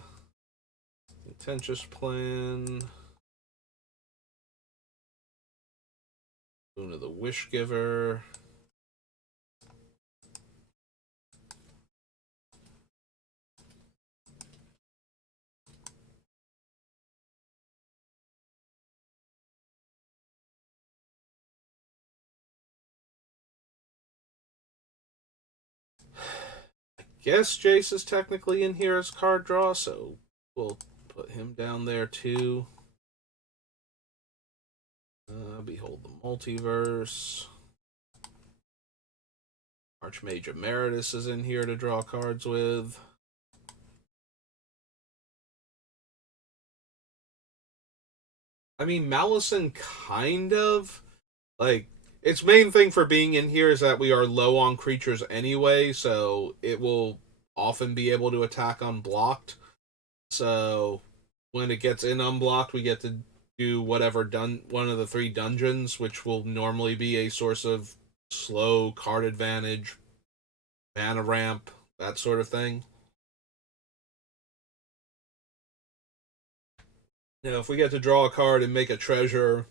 Contentious Plan, Boon of the Wish Giver, guess Jace is technically in here as card draw, so we'll put him down there too. Behold the Multiverse. Archmage Emeritus is in here to draw cards with. I mean, Malison kind of. Like, its main thing for being in here is that we are low on creatures anyway, so it will often be able to attack unblocked. So when it gets in unblocked, we get to do whatever one of the 3 dungeons, which will normally be a source of slow card advantage, mana ramp, that sort of thing. Now, if we get to draw a card and make a treasure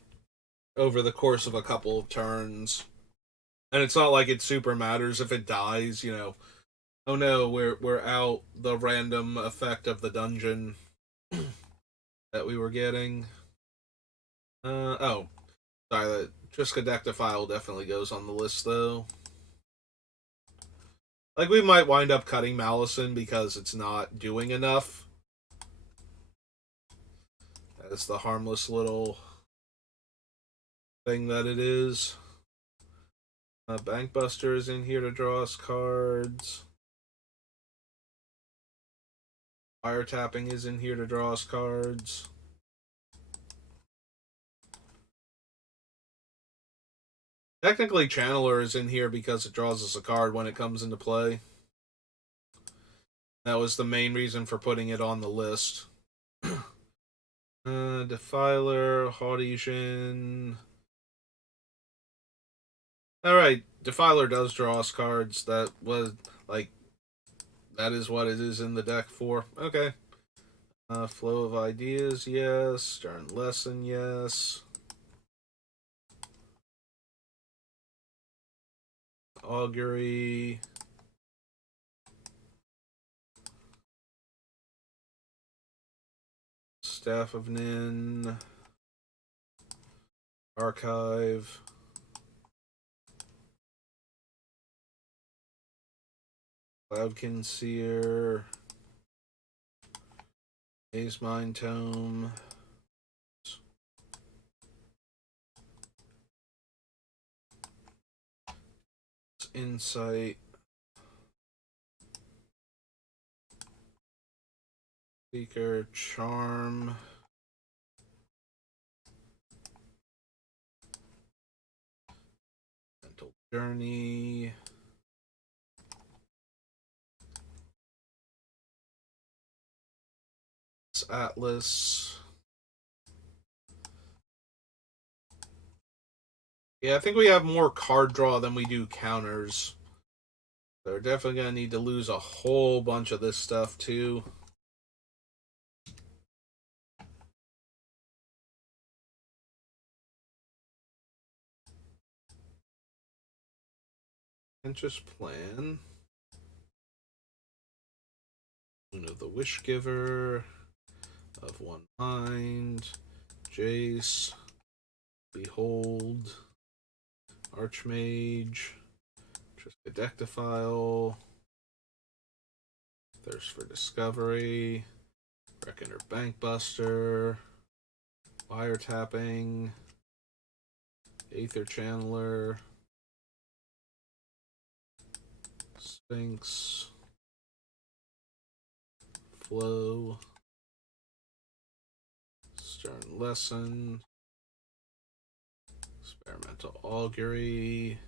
over the course of a couple of turns, and it's not like it super matters if it dies, oh no, we're out the random effect of the dungeon that we were getting. Oh, sorry, the Jin-Gitaxias definitely goes on the list though. Like, we might wind up cutting Malison because it's not doing enough. That's the harmless little thing that it is. Bankbuster is in here to draw us cards. Wiretapping is in here to draw us cards. Technically, Channeler is in here because it draws us a card when it comes into play. That was the main reason for putting it on the list. Defiler, Haudician. Alright, Defiler does draw us cards. That was, like, that is what it is in the deck for. Okay. Flow of Ideas, yes. Stern Lesson, yes. Augury. Staff of Nin. Archive. Cloudkin Seer, Maze Mind Tome, Insight, Seeker, Charm, Mental Journey, Atlas. Yeah, I think we have more card draw than we do counters. So we're definitely going to need to lose a whole bunch of this stuff, too. Interest Plan. Moon of the Wish Giver. Of One Mind. Jace. Behold. Archmage. Jin-Gitaxias. Thirst for Discovery. Reckoner Bankbuster. Wiretapping. Aether Channeler. Sphinx. Flow. Stern Lesson. Experimental Augury.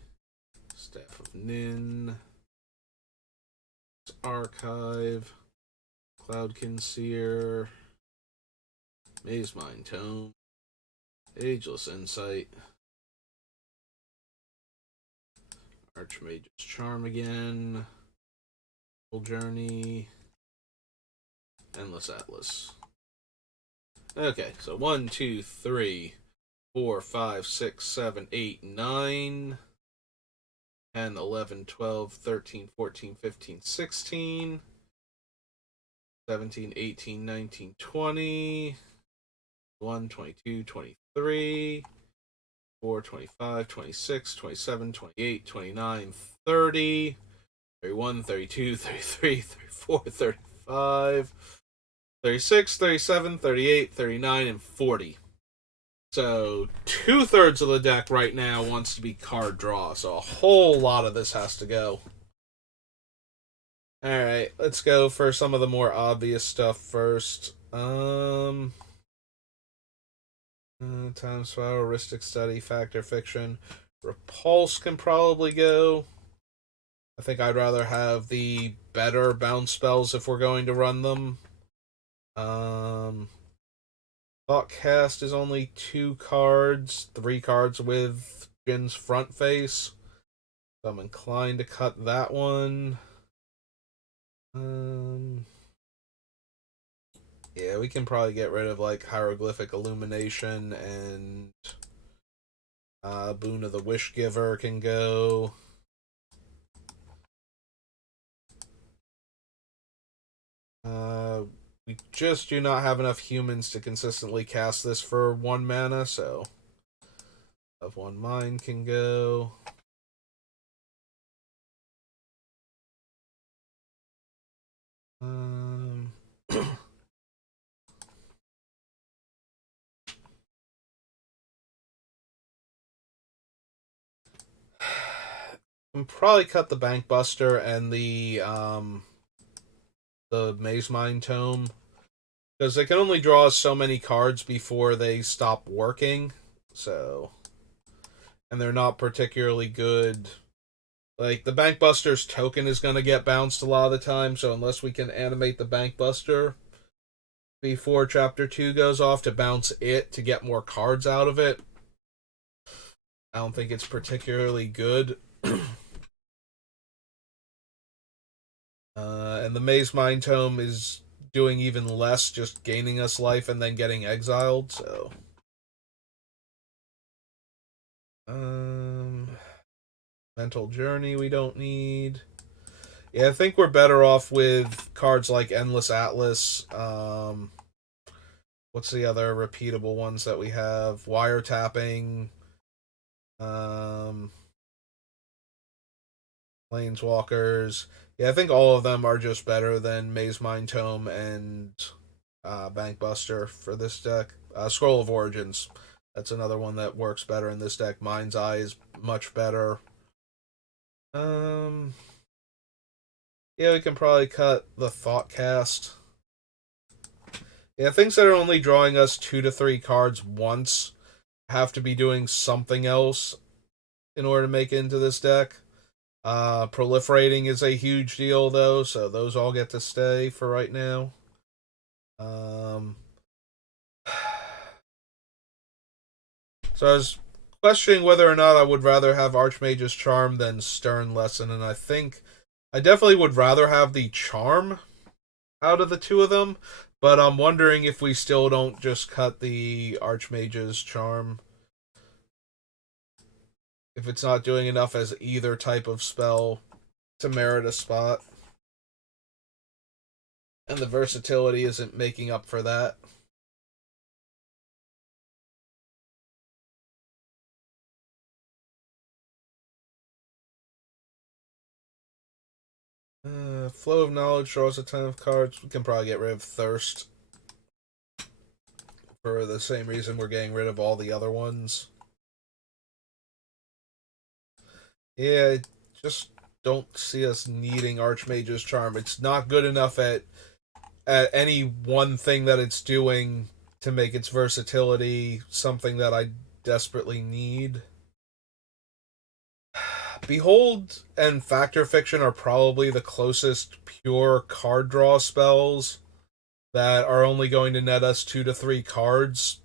Staff of Nin. Archive. Cloudkin Seer. Maze Mind Tome. Ageless Insight. Archmage's Charm again. Full Journey. Endless Atlas. Okay, so 1, 2, 3, 4, 5, 6, 7, 8, 9, 10, 11, 12, 13, 14, 15, 16, 17, 18, 19, 20, 21, 22, 23, 24, 25, 26, 27, 28, 29, 30, 31, 32, 33, 34, 35, 36, 37, 38, 39, and 40. So 2/3 of the deck right now wants to be card draw, so a whole lot of this has to go. Alright, let's go for some of the more obvious stuff first. Time Spiral, Heuristic Study, Factor Fiction. Repulse can probably go. I think I'd rather have the better bounce spells if we're going to run them. Thoughtcast is only 2 cards, 3 cards with Jin's front face. So I'm inclined to cut that one. Yeah, we can probably get rid of like Hieroglyphic Illumination and Boon of the Wish Giver can go. We just do not have enough humans to consistently cast this for 1 mana, so Of One Mind can go. Can probably cut the Bank Buster and the Maze Mind Tome, because they can only draw so many cards before they stop working. So, and they're not particularly good. Like the Bank Buster's token is going to get bounced a lot of the time, so unless we can animate the Bank Buster before Chapter 2 goes off to bounce it to get more cards out of it, I don't think it's particularly good. And the Maze Mind Tome is doing even less, just gaining us life and then getting exiled, so. Mental Journey we don't need. Yeah, I think we're better off with cards like Endless Atlas. What's the other repeatable ones that we have? Wiretapping. Planeswalkers. Yeah, I think all of them are just better than Maze Mind Tome and Bankbuster for this deck. Scroll of Origins. That's another one that works better in this deck. Mind's Eye is much better. Um, yeah, we can probably cut the Thoughtcast. Yeah, things that are only drawing us 2 to 3 cards once have to be doing something else in order to make it into this deck. Proliferating is a huge deal though, so those all get to stay for right now. Um, so I was questioning whether or not I would rather have Archmage's Charm than Stern Lesson, and I think I definitely would rather have the Charm out of the two of them, but I'm wondering if we still don't just cut the Archmage's Charm. If it's not doing enough as either type of spell to merit a spot. And the versatility isn't making up for that. Flow of Knowledge draws a ton of cards. We can probably get rid of Thirst for the same reason we're getting rid of all the other ones. Yeah, I just don't see us needing Archmage's Charm. It's not good enough at any one thing that it's doing to make its versatility something that I desperately need. Behold and Factor Fiction are probably the closest pure card draw spells that are only going to net us 2 to 3 cards.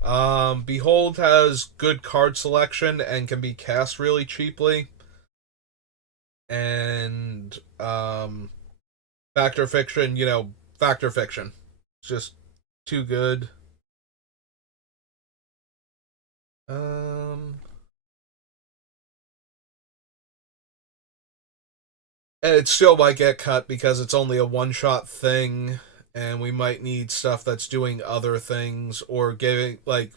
Behold has good card selection and can be cast really cheaply. And Factor Fiction, Factor Fiction. It's just too good. Um, and it still might get cut because it's only a one-shot thing, and we might need stuff that's doing other things or giving like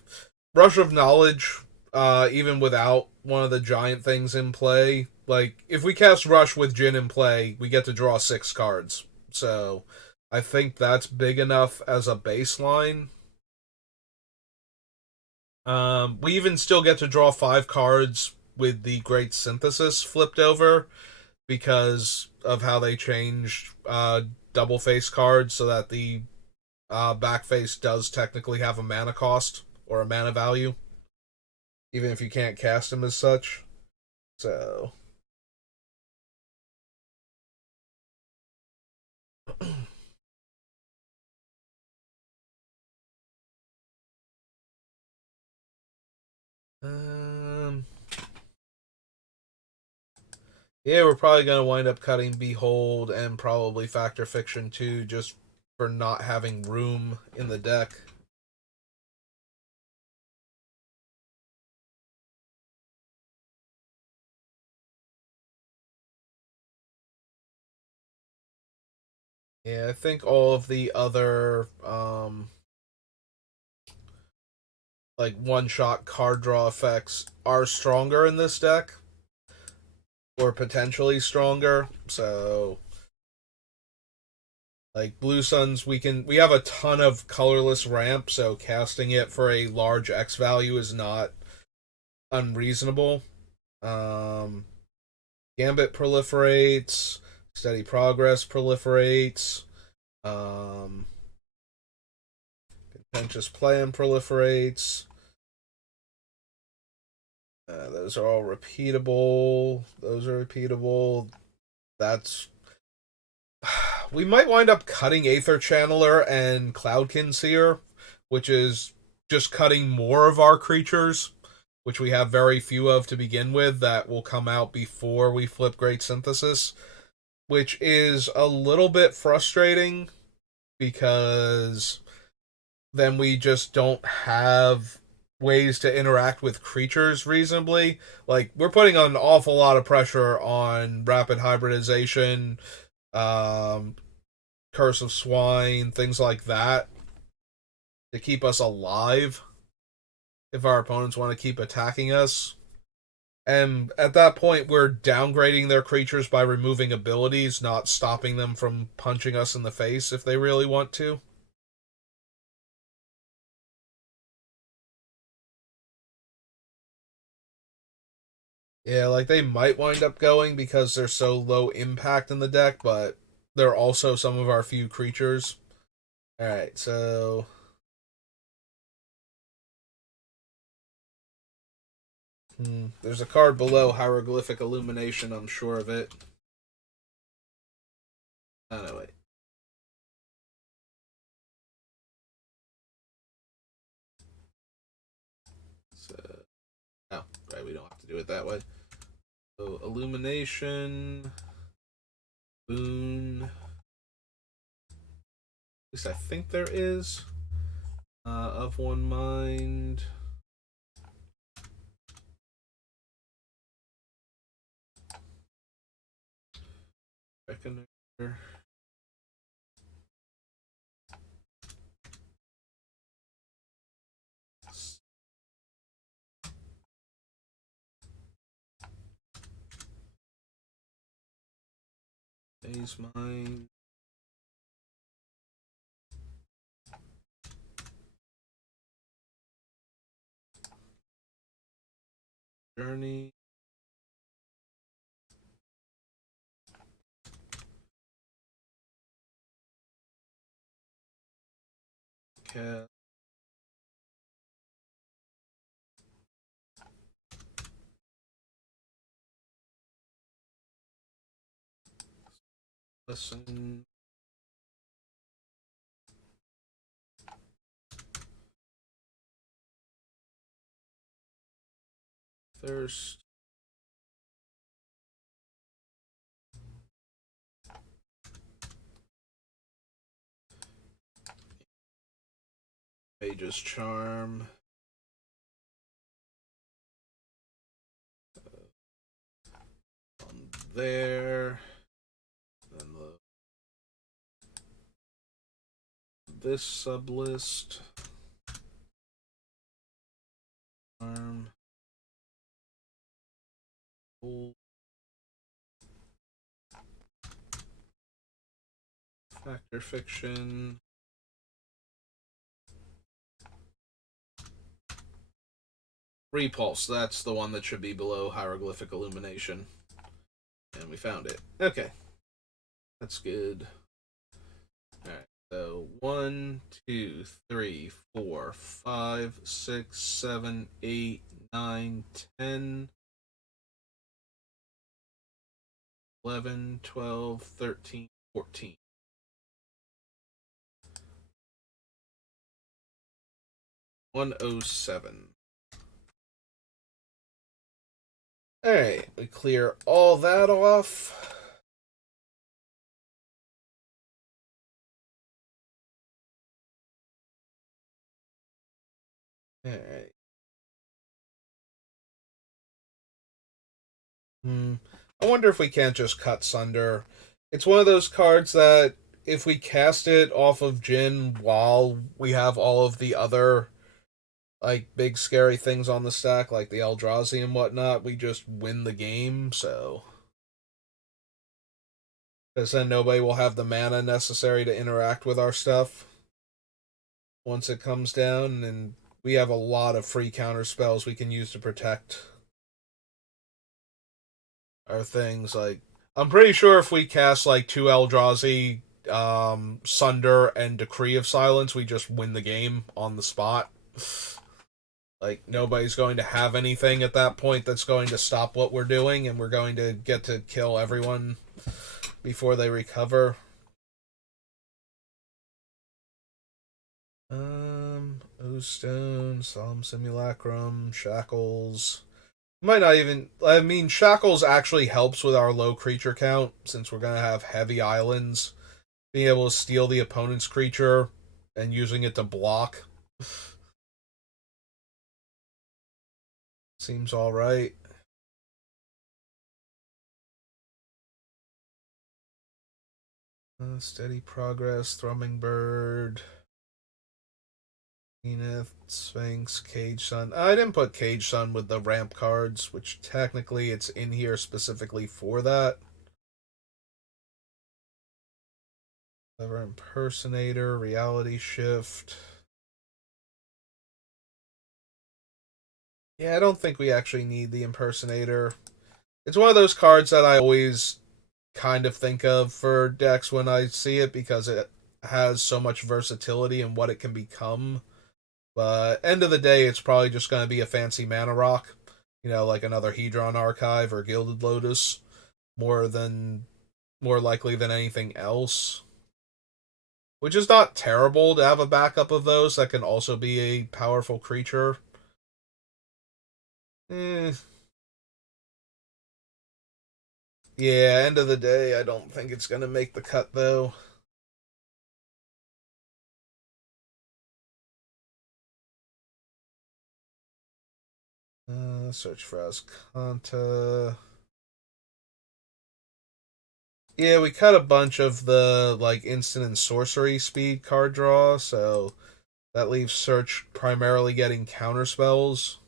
Rush of Knowledge. Even without one of the giant things in play, like if we cast Rush with Jin in play, we get to draw 6 cards. So I think that's big enough as a baseline. We even still get to draw 5 cards with the Great Synthesis flipped over because of how they changed double face cards so that the back face does technically have a mana cost or a mana value, even if you can't cast them as such. So, um, yeah, we're probably gonna wind up cutting Behold and probably Factor Fiction too, just for not having room in the deck. Yeah, I think all of the other like one shot card draw effects are stronger in this deck, or potentially stronger. So like Blue Suns, we have a ton of colorless ramp, so casting it for a large X value is not unreasonable. Um, Gambit proliferates, Steady Progress proliferates, um, Contentious Plan proliferates. Those are all repeatable. Those are repeatable. That's we might wind up cutting Aether Channeler and Cloudkin Seer, which is just cutting more of our creatures, which we have very few of to begin with, that will come out before we flip Great Synthesis, which is a little bit frustrating because then we just don't have ways to interact with creatures reasonably. Like, we're putting an awful lot of pressure on rapid hybridization, um, Curse of Swine, things like that, to keep us alive if our opponents want to keep attacking us. And at that point, we're downgrading their creatures by removing abilities, not stopping them from punching us in the face if they really want to. Yeah, like they might wind up going because they're so low impact in the deck, but they're also some of our few creatures. Alright, so. There's a card below Hieroglyphic Illumination, I'm sure of it. Oh, no, wait. So, oh, right, we don't have to do it that way. So, Illumination, Boon. At least I think there is. Of One Mind. Reckoner. Phase Mind. Journey. Cat. Listen. Thirst. Mage's Charm. On there. Then this sublist. Arm. Factor Fiction. Repulse, that's the one that should be below Hieroglyphic Illumination. And we found it. Okay. That's good. Alright, so 1, 2, 3, 4, 5, 6, 7, 8, 9, 10, 11, 12, 13, 14. 107. Alright, we clear all that off. Alright. I wonder if we can't just cut Sunder. It's one of those cards that if we cast it off of Jin while we have all of the other like big scary things on the stack, like the Eldrazi and whatnot, we just win the game. So because then nobody will have the mana necessary to interact with our stuff once it comes down, and we have a lot of free counter spells we can use to protect our things. Like I'm pretty sure if we cast like two Eldrazi, Sunder, and Decree of Silence, we just win the game on the spot. Like nobody's going to have anything at that point that's going to stop what we're doing, and we're going to get to kill everyone before they recover. O-Stone, Solemn Simulacrum, Shackles. Might not even. I mean, Shackles actually helps with our low creature count since we're gonna have heavy islands. Being able to steal the opponent's creature and using it to block seems alright. Steady Progress, Thrumming Bird, Zenith, Sphinx, Cage Sun. I didn't put Cage Sun with the ramp cards, which technically it's in here specifically for that. Clever Impersonator, Reality Shift. Yeah, I don't think we actually need the Impersonator. It's one of those cards that I always kind of think of for decks when I see it because it has so much versatility in what it can become. But end of the day, it's probably just going to be a fancy mana rock, like another Hedron Archive or Gilded Lotus, more than more likely than anything else. Which is not terrible to have a backup of those that can also be a powerful creature. Eh, yeah, end of the day, I don't think it's going to make the cut though. Search for Ascanta. Yeah, we cut a bunch of the instant and sorcery speed card draw, so that leaves search primarily getting counter spells.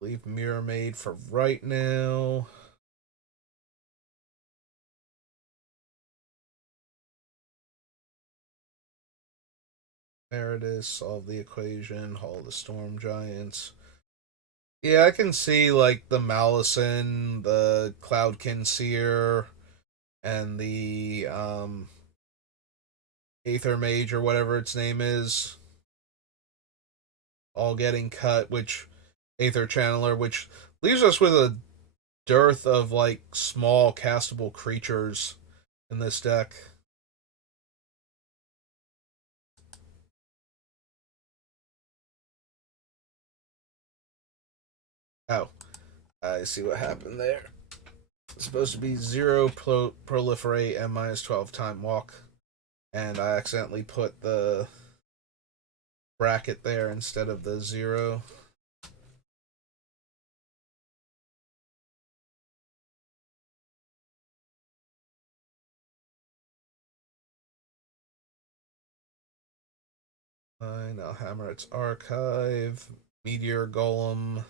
Leave Mirror Maid for right now. Meredith, solve the equation, haul the storm giants. Yeah, I can see the Malison, the Cloudkin Seer, and the Aether Mage or whatever its name is, all getting cut, which Aether Channeler, which leaves us with a dearth of small castable creatures in this deck. Oh, I see what happened there. It's supposed to be 0 proliferate and minus 12 time walk, and I accidentally put the bracket there instead of the 0. Fine, I'll hammer its archive. Meteor Golem.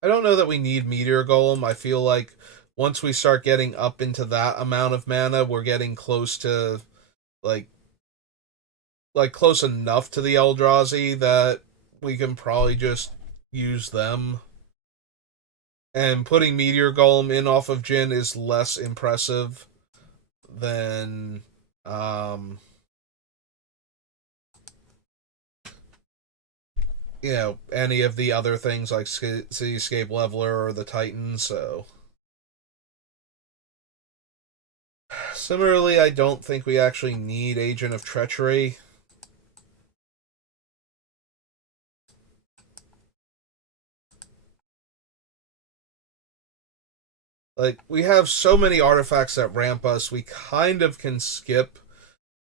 I don't know that we need Meteor Golem. I feel like once we start getting up into that amount of mana, we're getting close to like close enough to the Eldrazi that we can probably just use them. And putting Meteor Golem in off of Jin is less impressive than any of the other things like Cityscape Leveler or the Titan, so similarly, I don't think we actually need Agent of Treachery. We have so many artifacts that ramp us, we kind of can skip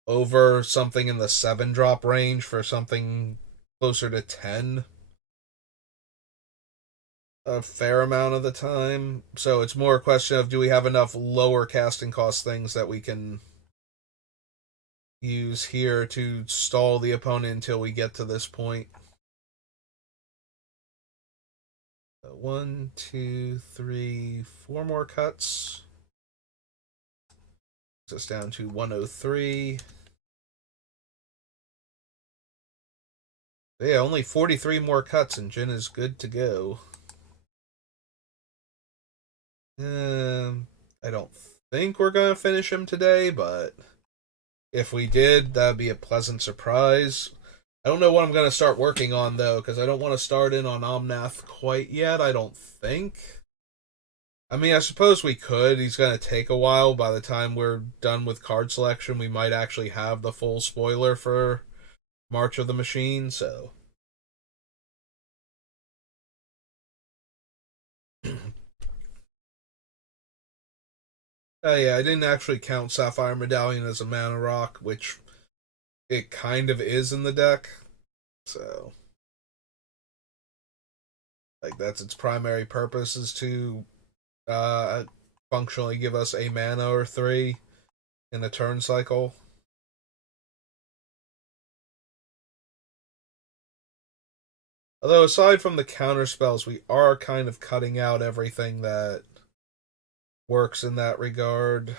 over something in the 7 drop range for something closer to 10 a fair amount of the time. So it's more a question of do we have enough lower casting cost things that we can use here to stall the opponent until we get to this point. 1, 2, 3, 4 more cuts. Takes us down to 103. Yeah, only 43 more cuts and Jin is good to go. I don't think we're going to finish him today, but if we did, that'd be a pleasant surprise. I don't know what I'm going to start working on, though, because I don't want to start in on Omnath quite yet, I don't think. I mean, I suppose we could. He's going to take a while. By the time we're done with card selection, we might actually have the full spoiler for March of the Machine, so... Oh yeah, I didn't actually count Sapphire Medallion as a mana rock, which it kind of is in the deck. So Like that's its primary purpose is to uh functionally give us a mana or three in a turn cycle. Although aside from the counter spells, we are kind of cutting out everything that works in that regard.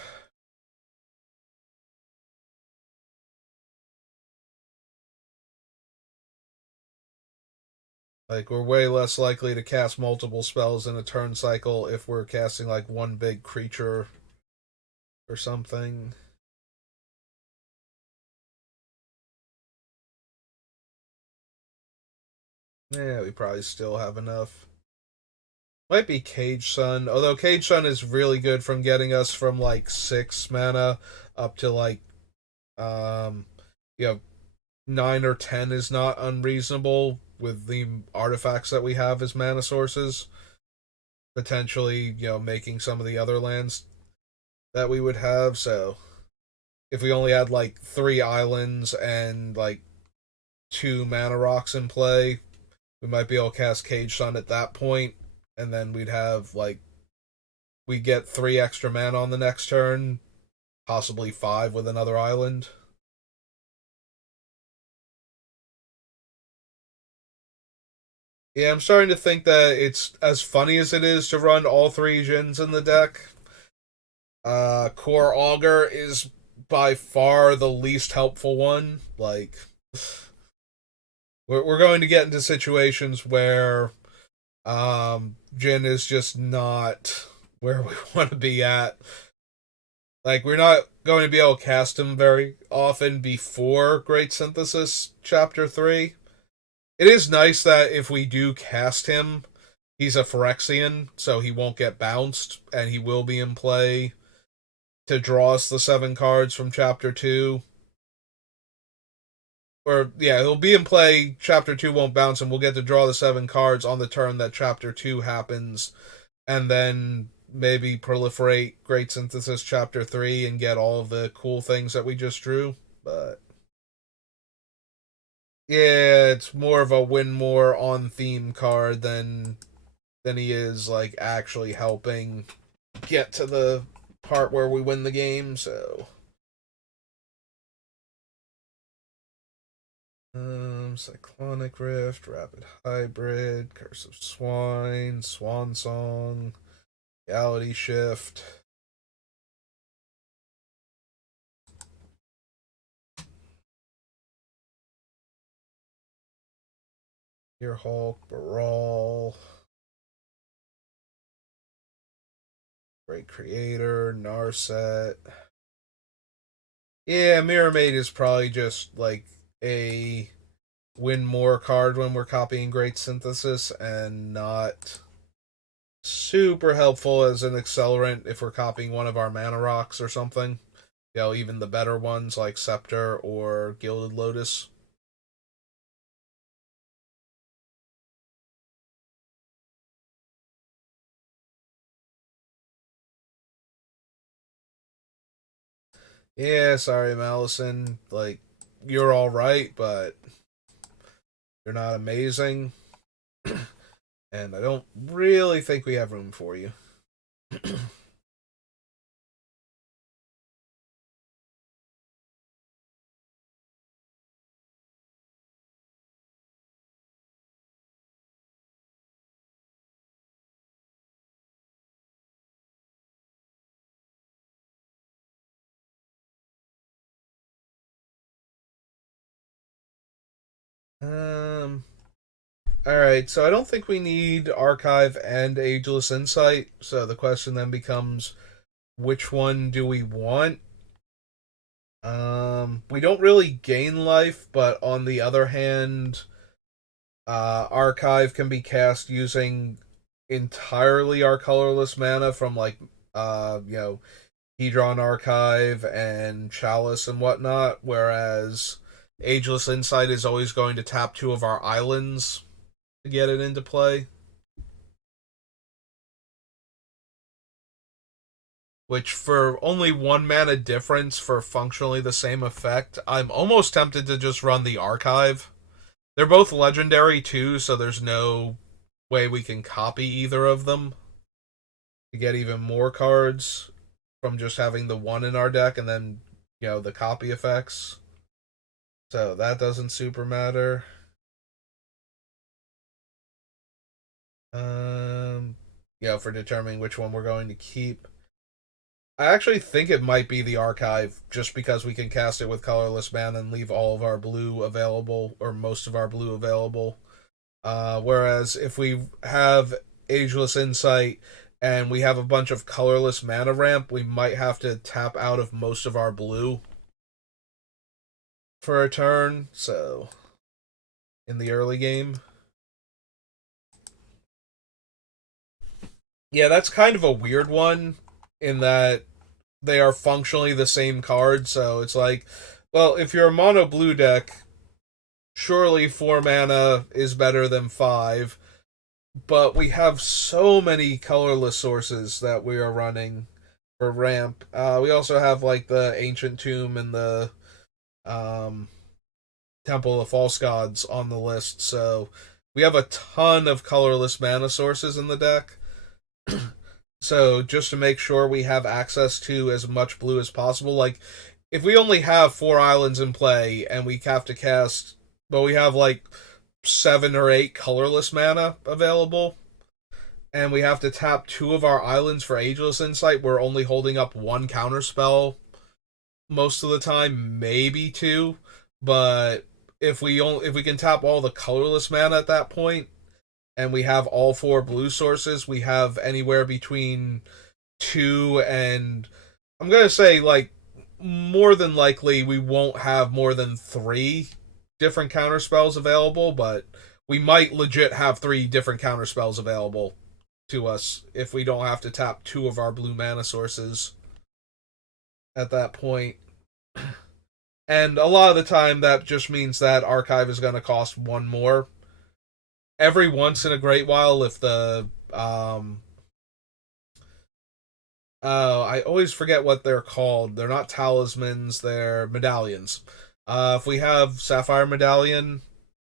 Like we're way less likely to cast multiple spells in a turn cycle if we're casting like one big creature or something. Yeah, we probably still have enough. Might be Cage Sun, although Cage Sun is really good from getting us from like 6 mana up to like um you know 9 or 10 is not unreasonable with the artifacts that we have as mana sources. Potentially, making some of the other lands that we would have. So if we only had like 3 islands and like 2 mana rocks in play, we might be able to cast Cage Sun at that point, and then we'd have like we get 3 extra mana on the next turn, possibly 5 with another island. Yeah, I'm starting to think that it's as funny as it is to run all 3 Jins in the deck. Core Augur is by far the least helpful one. Like, we're going to get into situations where Jin is just not where we want to be at. Like, we're not going to be able to cast him very often before Great Synthesis Chapter 3. It is nice that if we do cast him, he's a Phyrexian, so he won't get bounced, and he will be in play to draw us the 7 cards from Chapter 2. Or, yeah, he'll be in play, Chapter 2 won't bounce, and we'll get to draw the 7 cards on the turn that Chapter 2 happens, and then maybe proliferate Great Synthesis Chapter 3 and get all of the cool things that we just drew. But yeah, it's more of a win more on theme card than he is like actually helping get to the part where we win the game. So Cyclonic Rift, Rapid Hybrid, Curse of Swine, Swan Song, Reality Shift. Hulk, Baral, Great Creator, Narset. Yeah, Mirror Maid is probably just like a win more card when we're copying Great Synthesis and not super helpful as an accelerant if we're copying one of our mana rocks or something. Even the better ones like Scepter or Gilded Lotus. Yeah, sorry, Malison. Like, you're alright, but you're not amazing. And I don't really think we have room for you. Um. Alright, so I don't think we need Archive and Ageless Insight, so the question then becomes which one do we want? We don't really gain life, but on the other hand, Archive can be cast using entirely our colorless mana from like Hedron Archive and Chalice and whatnot, whereas Ageless Insight is always going to tap 2 of our islands to get it into play. Which, for only 1 mana difference for functionally the same effect, I'm almost tempted to just run the Archive. They're both legendary too, so there's no way we can copy either of them to get even more cards from just having the one in our deck and then, the copy effects. So that doesn't super matter. Um, for determining which one we're going to keep. I actually think it might be the archive, just because we can cast it with colorless mana and leave all of our blue available, or most of our blue available. Whereas if we have Ageless Insight and we have a bunch of colorless mana ramp, we might have to tap out of most of our blue for a turn, so in the early game. Yeah, that's kind of a weird one in that they are functionally the same card, so it's like, well, if you're a mono blue deck, surely 4 mana is better than 5, but we have so many colorless sources that we are running for ramp. We also have like the Ancient Tomb and the um, Temple of False Gods on the list, so we have a ton of colorless mana sources in the deck. So just to make sure we have access to as much blue as possible, like if we only have 4 islands in play and we have to cast, but we have like 7 or 8 colorless mana available, and we have to tap 2 of our islands for Ageless Insight, we're only holding up 1 counterspell most of the time, maybe 2. But if we can tap all the colorless mana at that point, and we have all 4 blue sources, we have anywhere between 2 and, I'm gonna say, like, more than likely we won't have more than 3 different counterspells available, but we might legit have 3 different counterspells available to us if we don't have to tap 2 of our blue mana sources at that point. And a lot of the time that just means that Archive is going to cost 1 more. Every once in a great while, if the I always forget what they're called. They're not talismans, they're medallions. If we have Sapphire Medallion,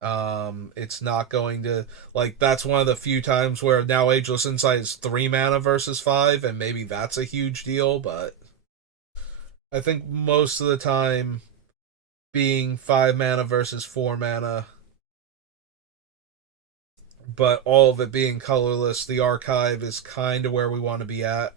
it's not going to, like, that's one of the few times where now Ageless Insight is 3 mana versus 5, and maybe that's a huge deal, but I think most of the time being 5 mana versus 4 mana, but all of it being colorless, the archive is kind of where we want to be at.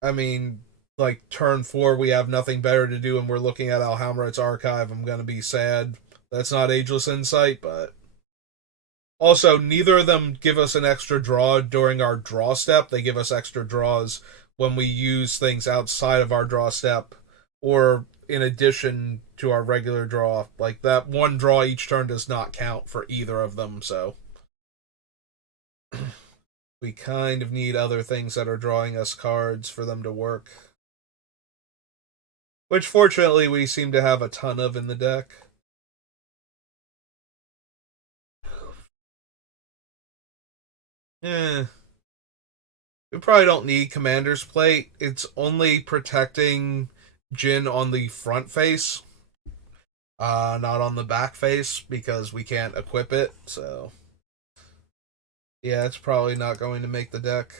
I mean, like, turn 4, we have nothing better to do, and we're looking at Alhammarret's archive. I'm gonna be sad that's not Ageless Insight, but also neither of them give us an extra draw during our draw step. They give us extra draws when we use things outside of our draw step, or in addition to our regular draw. Like, that one draw each turn does not count for either of them, so we kind of need other things that are drawing us cards for them to work. Which, fortunately, we seem to have a ton of in the deck. Eh. We probably don't need Commander's Plate. It's only protecting Jin on the front face, not on the back face, because we can't equip it, so yeah, it's probably not going to make the deck.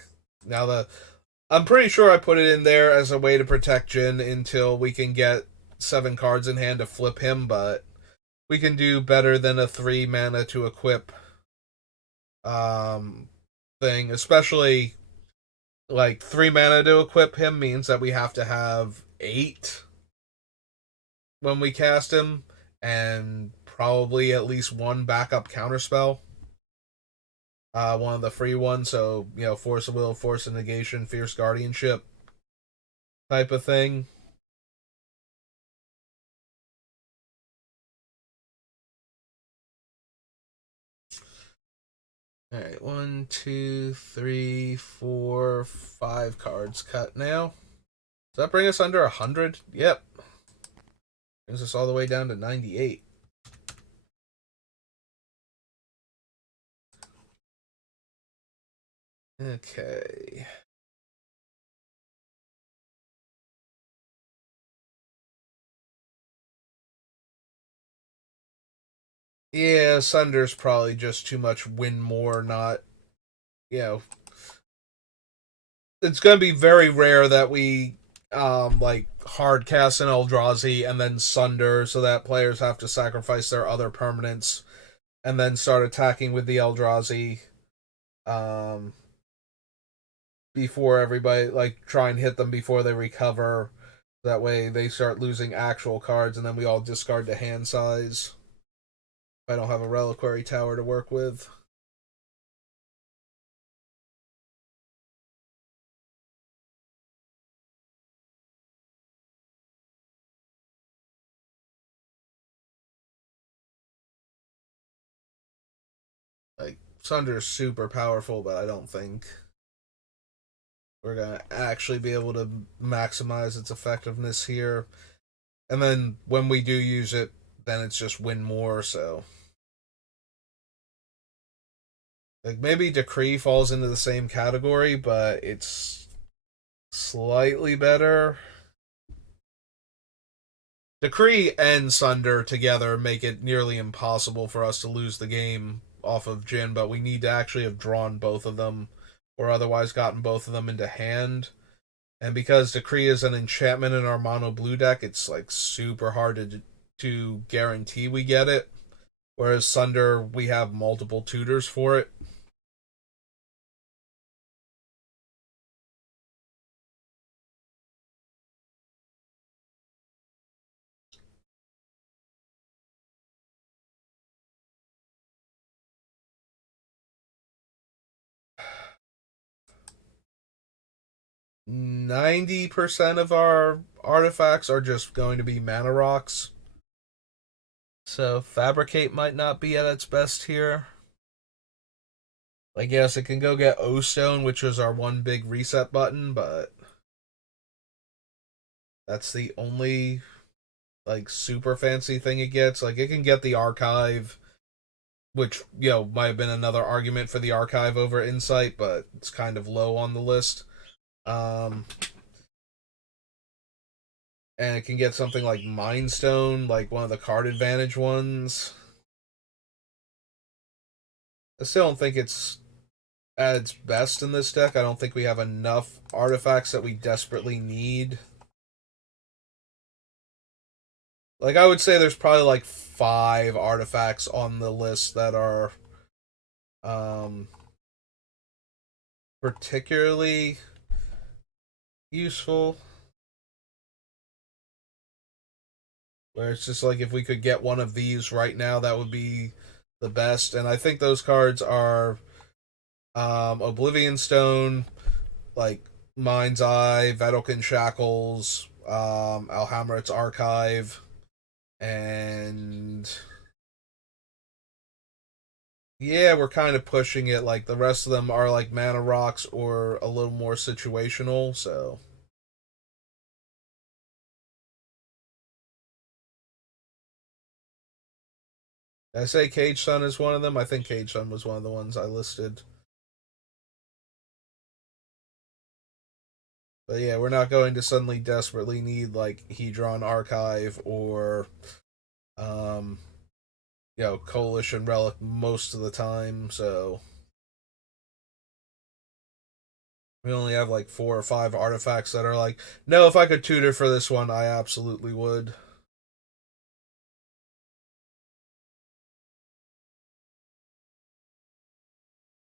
I'm pretty sure I put it in there as a way to protect Jin until we can get 7 cards in hand to flip him, but we can do better than a 3 mana to equip um thing, especially like 3 mana to equip him means that we have to have 8 when we cast him, and probably at least 1 backup counterspell. One of the free ones, so Force of Will, Force of Negation, Fierce Guardianship type of thing. Alright, 1, 2, 3, 4, 5 cards cut now. Does that bring us under 100? Yep. Brings us all the way down to 98. Okay. Yeah, Sunder's probably just too much win more, not, you know, it's going to be very rare that we like hard cast an Eldrazi and then Sunder so that players have to sacrifice their other permanents and then start attacking with the Eldrazi um before everybody, like, try and hit them before they recover. That way they start losing actual cards and then we all discard the hand size. If I don't have a reliquary tower to work with. Like, Sunder's super powerful, but I don't think we're gonna actually be able to maximize its effectiveness here. And then when we do use it, then it's just win more. So, like, maybe Decree falls into the same category, but it's slightly better. Decree and Sunder together make it nearly impossible for us to lose the game off of Jin, but we need to actually have drawn both of them or otherwise gotten both of them into hand. And because Decree is an enchantment in our mono blue deck, it's like super hard to guarantee we get it. Whereas Sunder, we have multiple tutors for it. %90 of our artifacts are just going to be mana rocks. So Fabricate might not be at its best here. Like, yes, it can go get O Stone, which was our one big reset button, but that's the only, like, super fancy thing it gets. Like, it can get the Archive, which, might have been another argument for the Archive over Insight, but it's kind of low on the list. Um, and it can get something like Mind Stone, like one of the card advantage ones. I still don't think it's at its best in this deck. I don't think we have enough artifacts that we desperately need. Like, I would say there's probably like 5 artifacts on the list that are um particularly useful. Where it's just like if we could get one of these right now, that would be the best. And I think those cards are Oblivion Stone, like Mind's Eye, Vedalken Shackles, Alhamret's Archive, and yeah, we're kind of pushing it. Like, the rest of them are like mana rocks or a little more situational. So, did I say Cage Sun is one of them? I think Cage Sun was one of the ones I listed. But yeah, we're not going to suddenly desperately need like Hedron Archive or um Coalition Relic most of the time. So we only have like 4 or 5 artifacts that are like, no, if I could tutor for this one, I absolutely would.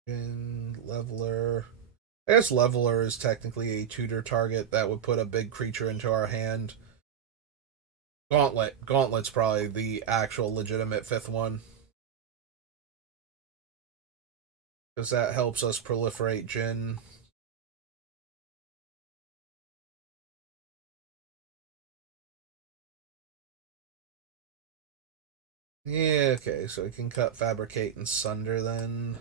And Leveler. I guess Leveler is technically a tutor target that would put a big creature into our hand. Gauntlet's probably the actual legitimate fifth one. Because that helps us proliferate Jin. Yeah, okay, so we can cut Fabricate and Sunder then.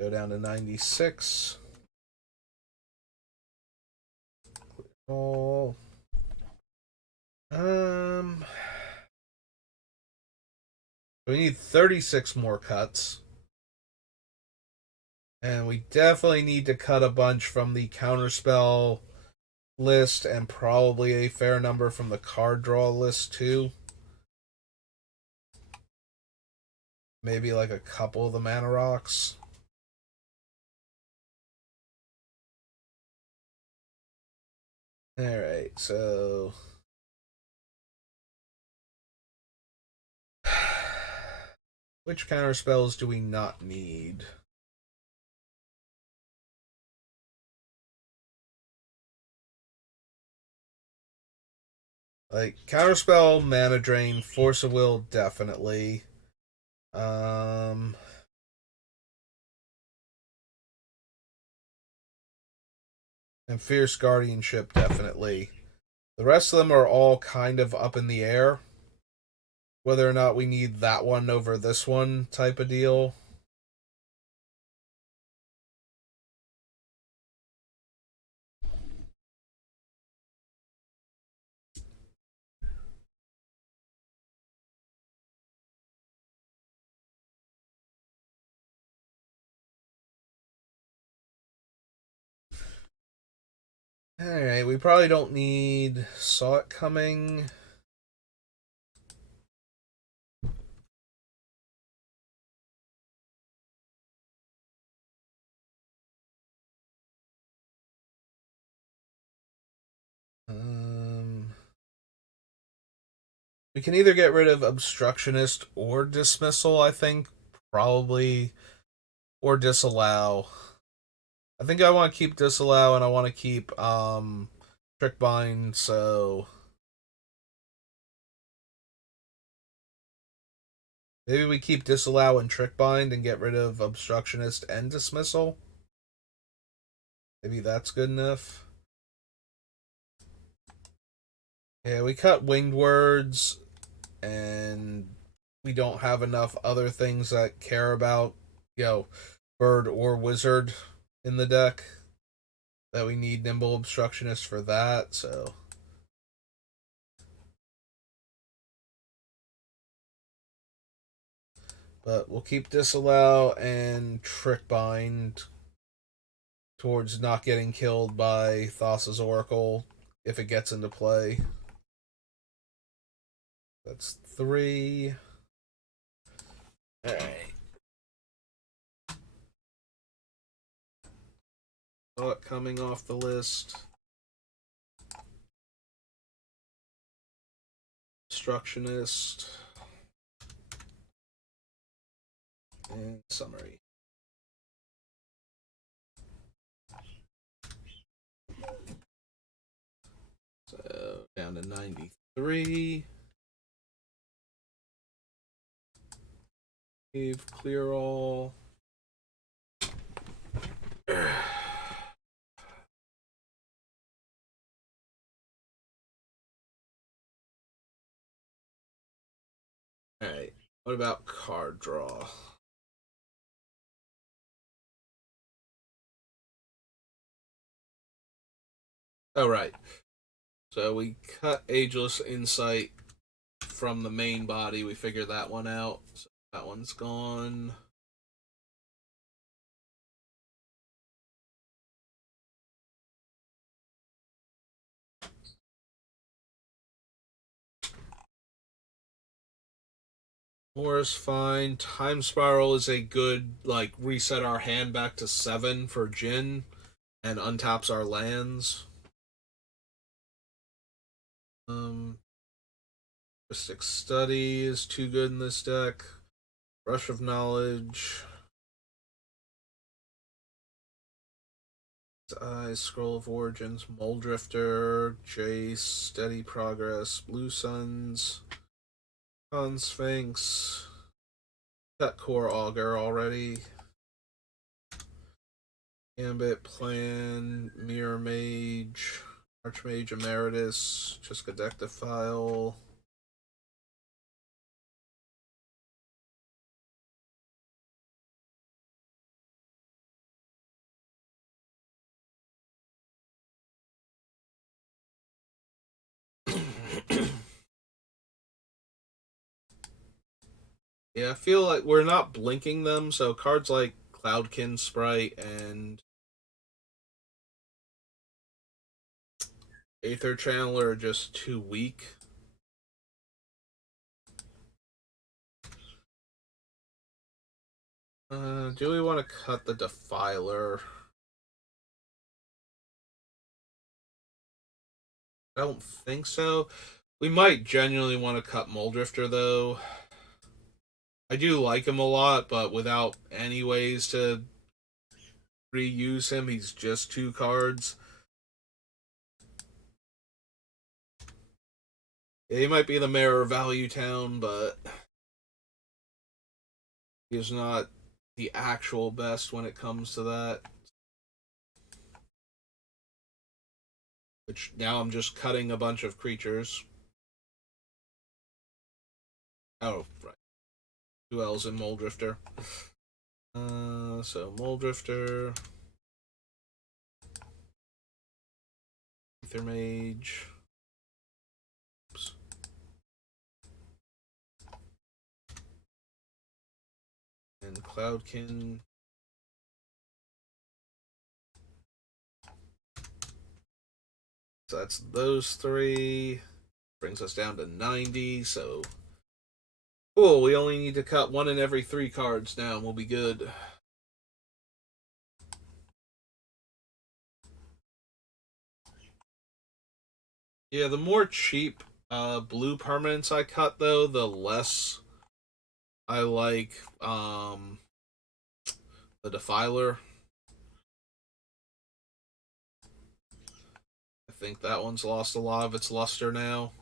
Go down to 96. Oh. Um. We need 36 more cuts. And we definitely need to cut a bunch from the counterspell list and probably a fair number from the card draw list too. maybe like a couple of the mana rocks. Alright, so which counter spells do we not need? Like counterspell, mana drain, force of will, definitely. Um, and fierce guardianship, definitely. The rest of them are all kind of up in the air. Whether or not we need that one over this one type of deal. Alright, we probably don't need Saw It Coming. We can either get rid of Obstructionist or Dismissal, I think. Probably. Or Disallow. I think I want to keep Disallow and I want to keep Trick Bind, so maybe we keep Disallow and Trick Bind and get rid of Obstructionist and Dismissal. Maybe that's good enough. Yeah, we cut Winged Words, and we don't have enough other things that care about, Bird or Wizard in the deck. That we need Nimble Obstructionist for that, so. But we'll keep Disallow and Trick Bind towards not getting killed by Thassa's Oracle if it gets into play. That's 3. Alright. Thought coming off the list. Obstructionist. And summary. So down to 93. Save, clear all. Alright, what about card draw? Oh, right. So we cut Ageless Insight from the main body. We figured that one out. So that one's gone. More is fine. Time Spiral is a good, like, reset our hand back to 7 for Jin and untaps our lands. Linguistic Study is too good in this deck. Rush of Knowledge. Eyes, Scroll of Origins, Moldrifter, Jace, Steady Progress, Blue Suns, Con Sphinx. Got Core Augur already. Gambit Plan, Mirror Mage, Archmage Emeritus, Chiskadectophile. Yeah, I feel like we're not blinking them, so cards like Cloudkin Sprite and Aether Channeler are just too weak. Do we want to cut the Defiler? I don't think so. We might genuinely want to cut Moldrifter, though. I do like him a lot, but without any ways to reuse him, he's just 2 cards. Yeah, he might be the mayor of Value Town, but he's not the actual best when it comes to that. Which now I'm just cutting a bunch of creatures. Oh, right. 2 L's in Moldrifter. So Moldrifter, Ether Mage. Oops. And Cloudkin. So that's those 3. Brings us down to 90. So cool. We only need to cut 1 in every 3 cards now, and we'll be good. Yeah, the more cheap blue permanents I cut, though, the less I like the Defiler. I think that one's lost a lot of its luster now.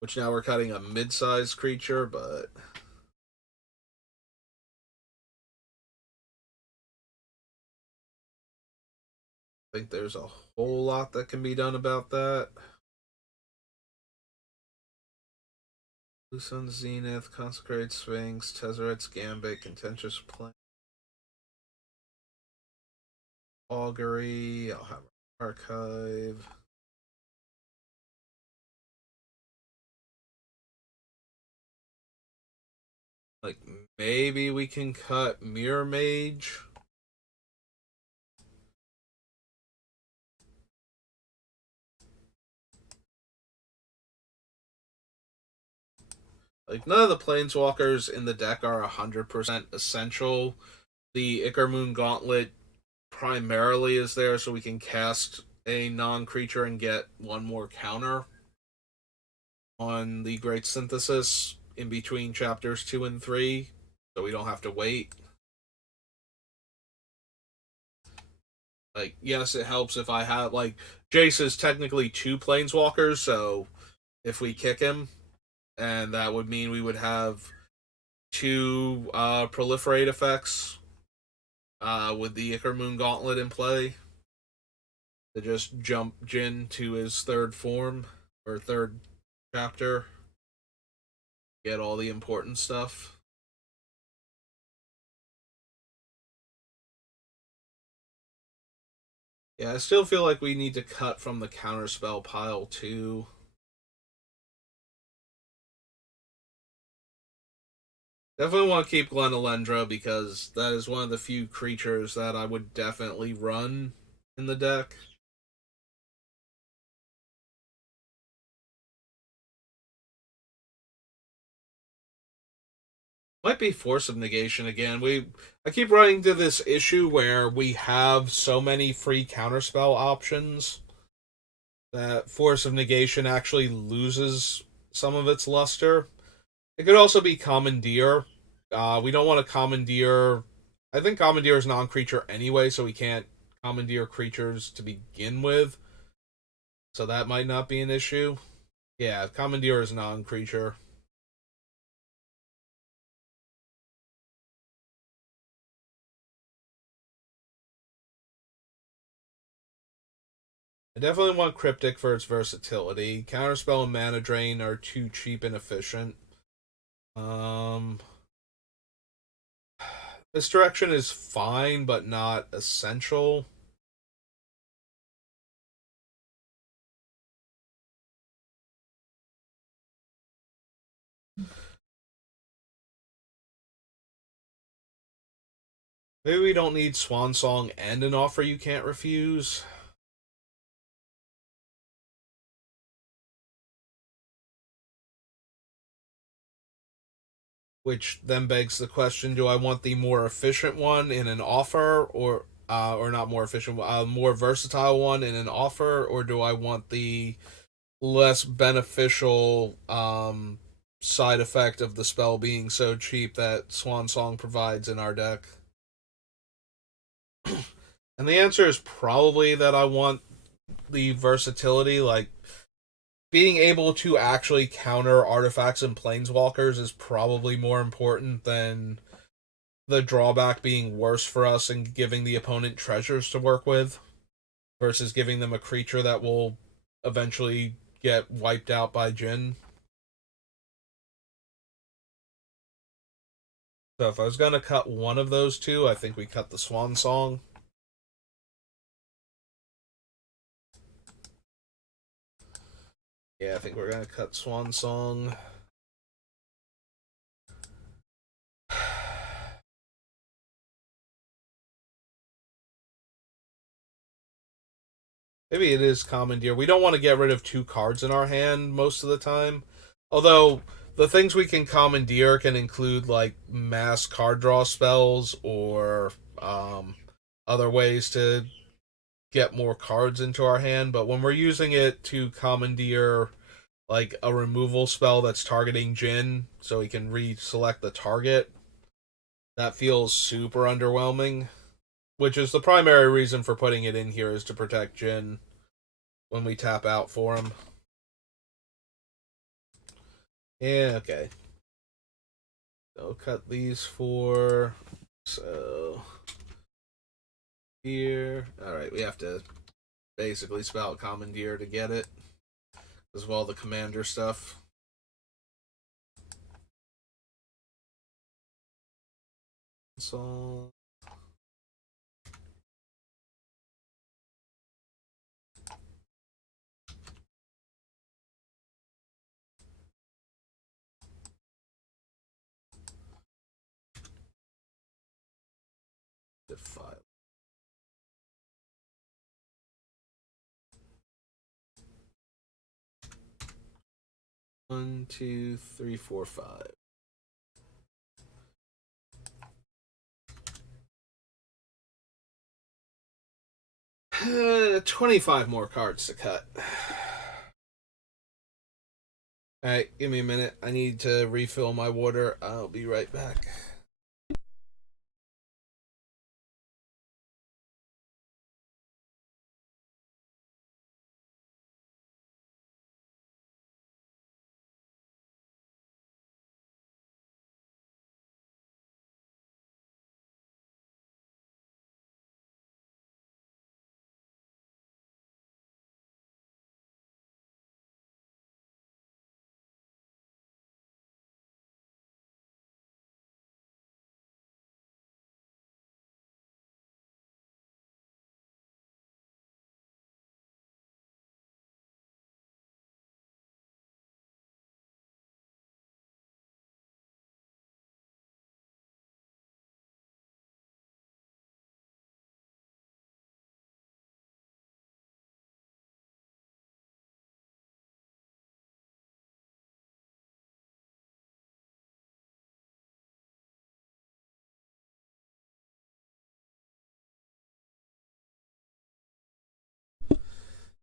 Which now we're cutting a mid-sized creature, but I think there's a whole lot that can be done about that. Blue Sun Zenith, Consecrated Sphinx, Tezzeret's Gambit, Contentious Plan, Augury, I'll have Archive. Like, maybe we can cut Mirror Mage. Like, none of the Planeswalkers in the deck are 100% essential. The Icarmoon Gauntlet primarily is there so we can cast a non-creature and get 1 more counter on the Great Synthesis in between chapters 2 and 3, so we don't have to wait. Like, yes, it helps if I have, like, Jace is technically 2 Planeswalkers, so if we kick him, and that would mean we would have 2 proliferate effects with the Icarmoon Gauntlet in play to just jump Jin to his 3rd form, or 3rd chapter, get all the important stuff. Yeah, I still feel like we need to cut from the counterspell pile too. Definitely want to keep Glenalendra because that is one of the few creatures that I would definitely run in the deck. Might be Force of Negation again. I keep running into this issue where we have so many free counterspell options that Force of Negation actually loses some of its luster. It could also be Commandeer. We don't want to Commandeer. I think Commandeer is non-creature anyway, so we can't Commandeer creatures to begin with. So that might not be an issue. Yeah, Commandeer is non-creature. I definitely want Cryptic for its versatility. Counterspell and Mana Drain are too cheap and efficient. Um, this direction is fine, but not essential. Maybe we don't need Swan Song and an offer you can't refuse. which then begs the question: do I want the more efficient one in an offer, or not more efficient, more versatile one in an offer, or do I want the less beneficial side effect of the spell being so cheap that Swan Song provides in our deck? And the answer is probably that I want the versatility, like being able to actually counter artifacts and planeswalkers is probably more important than the drawback being worse for us and giving the opponent treasures to work with versus giving them a creature that will eventually get wiped out by Jin. So if I was gonna cut one of those two, I think we cut the Swan Song. Yeah, I think we're gonna cut Swan Song. Maybe it is Commandeer. We don't want to get rid of two cards in our hand most of the time. Although the things we can Commandeer can include like mass card draw spells or other ways to get more cards into our hand. But when we're using it to Commandeer like a removal spell that's targeting Jin, so he can reselect the target, that feels super underwhelming. Which is the primary reason for putting it in here, is to protect Jin when we tap out for him. Yeah, okay. So cut these four. So here. Alright, we have to basically spell Commandeer to get it. As well the commander stuff. So the file. One, two, three, four, five. 25 more cards to cut. Alright, give me a minute. I need to refill my water. I'll be right back.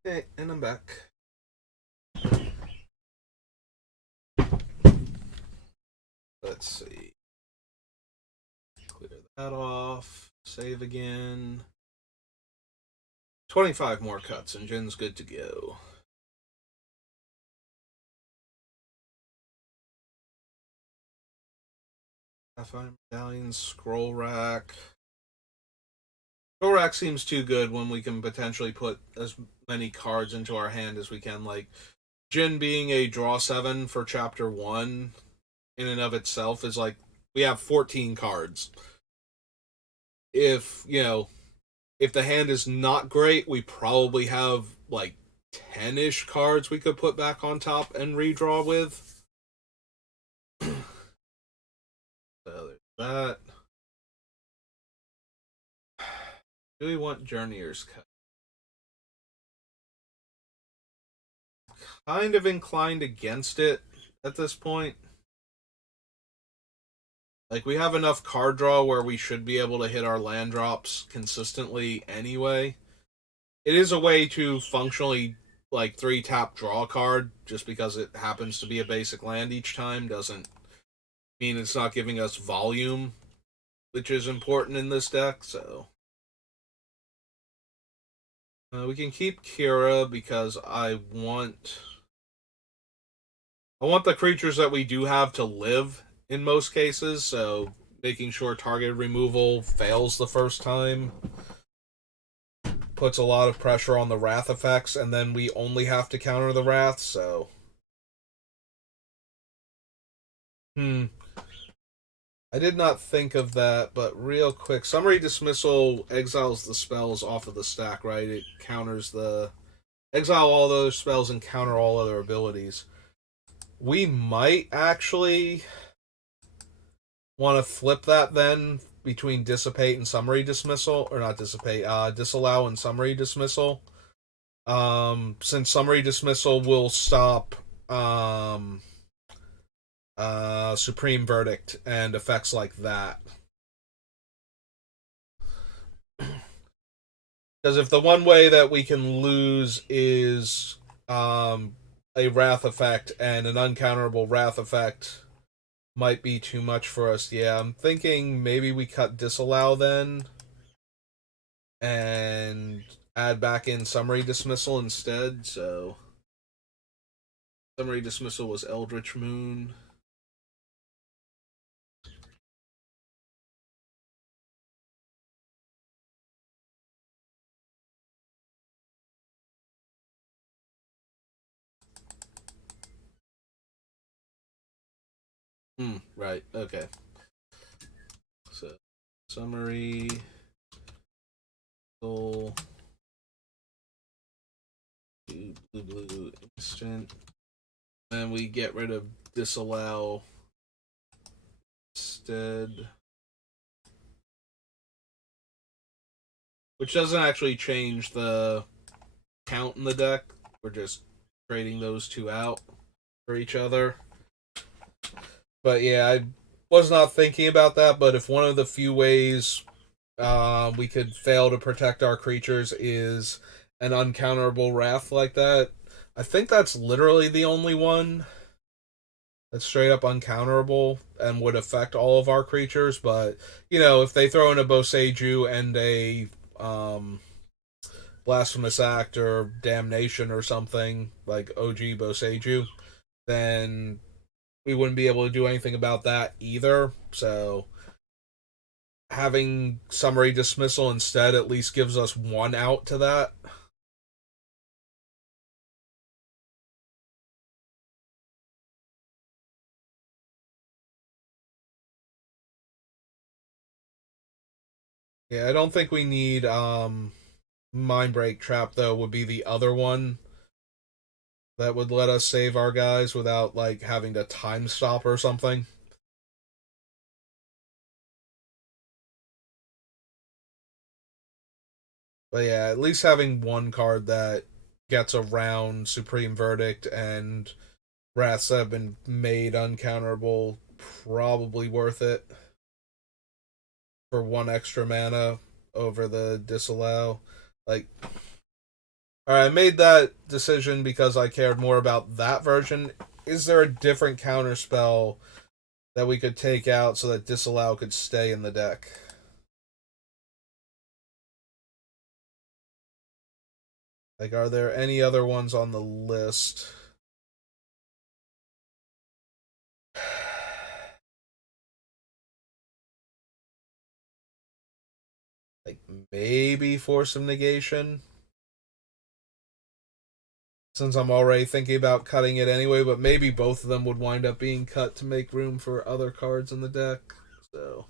Okay, and I'm back. Let's see. Clear that off. Save again. 25 more cuts and Jin's good to go. Sapphire Medallion, Scroll Rack. Scroll Rack seems too good when we can potentially put as many cards into our hand as we can. Like, Jin being a draw 7 for Chapter 1 in and of itself is like, we have 14 cards. If, if the hand is not great, we probably have like 10-ish cards we could put back on top and redraw with. So there's that. Do we want Journeyer's Cut? Kind of inclined against it at this point. Like, we have enough card draw where we should be able to hit our land drops consistently anyway. It is a way to functionally, like, 3-tap draw a card, just because it happens to be a basic land each time doesn't mean it's not giving us volume, which is important in this deck, so. We can keep Kira because I want the creatures that we do have to live in most cases, so making sure target removal fails the first time puts a lot of pressure on the wrath effects, and then we only have to counter the wrath, so. I did not think of that, but real quick, Summary Dismissal exiles the spells off of the stack, right? It counters the exile all those spells and counter all other abilities. We might actually want to flip that then between Dissipate and Summary Dismissal, or not Dissipate, Disallow and Summary Dismissal. Since Summary Dismissal will stop Supreme Verdict and effects like that. Because if the one way that we can lose is a Wrath effect, and an uncounterable Wrath effect might be too much for us. Yeah, I'm thinking maybe we cut Disallow then and add back in Summary Dismissal instead. So Summary Dismissal was Eldritch Moon. Right, okay. So Summary Soul blue instant. And we get rid of Disallow instead. Which doesn't actually change the count in the deck. We're just trading those two out for each other. But yeah, I was not thinking about that, but if one of the few ways we could fail to protect our creatures is an uncounterable wrath like that, I think that's literally the only one that's straight up uncounterable and would affect all of our creatures. But, if they throw in a Boseiju and a Blasphemous Act or Damnation or something, like OG Boseiju, then we wouldn't be able to do anything about that either. So having Summary Dismissal instead at least gives us one out to that. Yeah, I don't think we need Mindbreak Trap, though, would be the other one that would let us save our guys without, like, having to time stop or something. But yeah, at least having one card that gets around Supreme Verdict and wraths that have been made uncounterable, probably worth it for one extra mana over the Disallow. Like, alright, I made that decision because I cared more about that version. Is there a different counterspell that we could take out so that Disallow could stay in the deck? Like, are there any other ones on the list? Like, maybe Force of Negation? Since I'm already thinking about cutting it anyway, but maybe both of them would wind up being cut to make room for other cards in the deck. So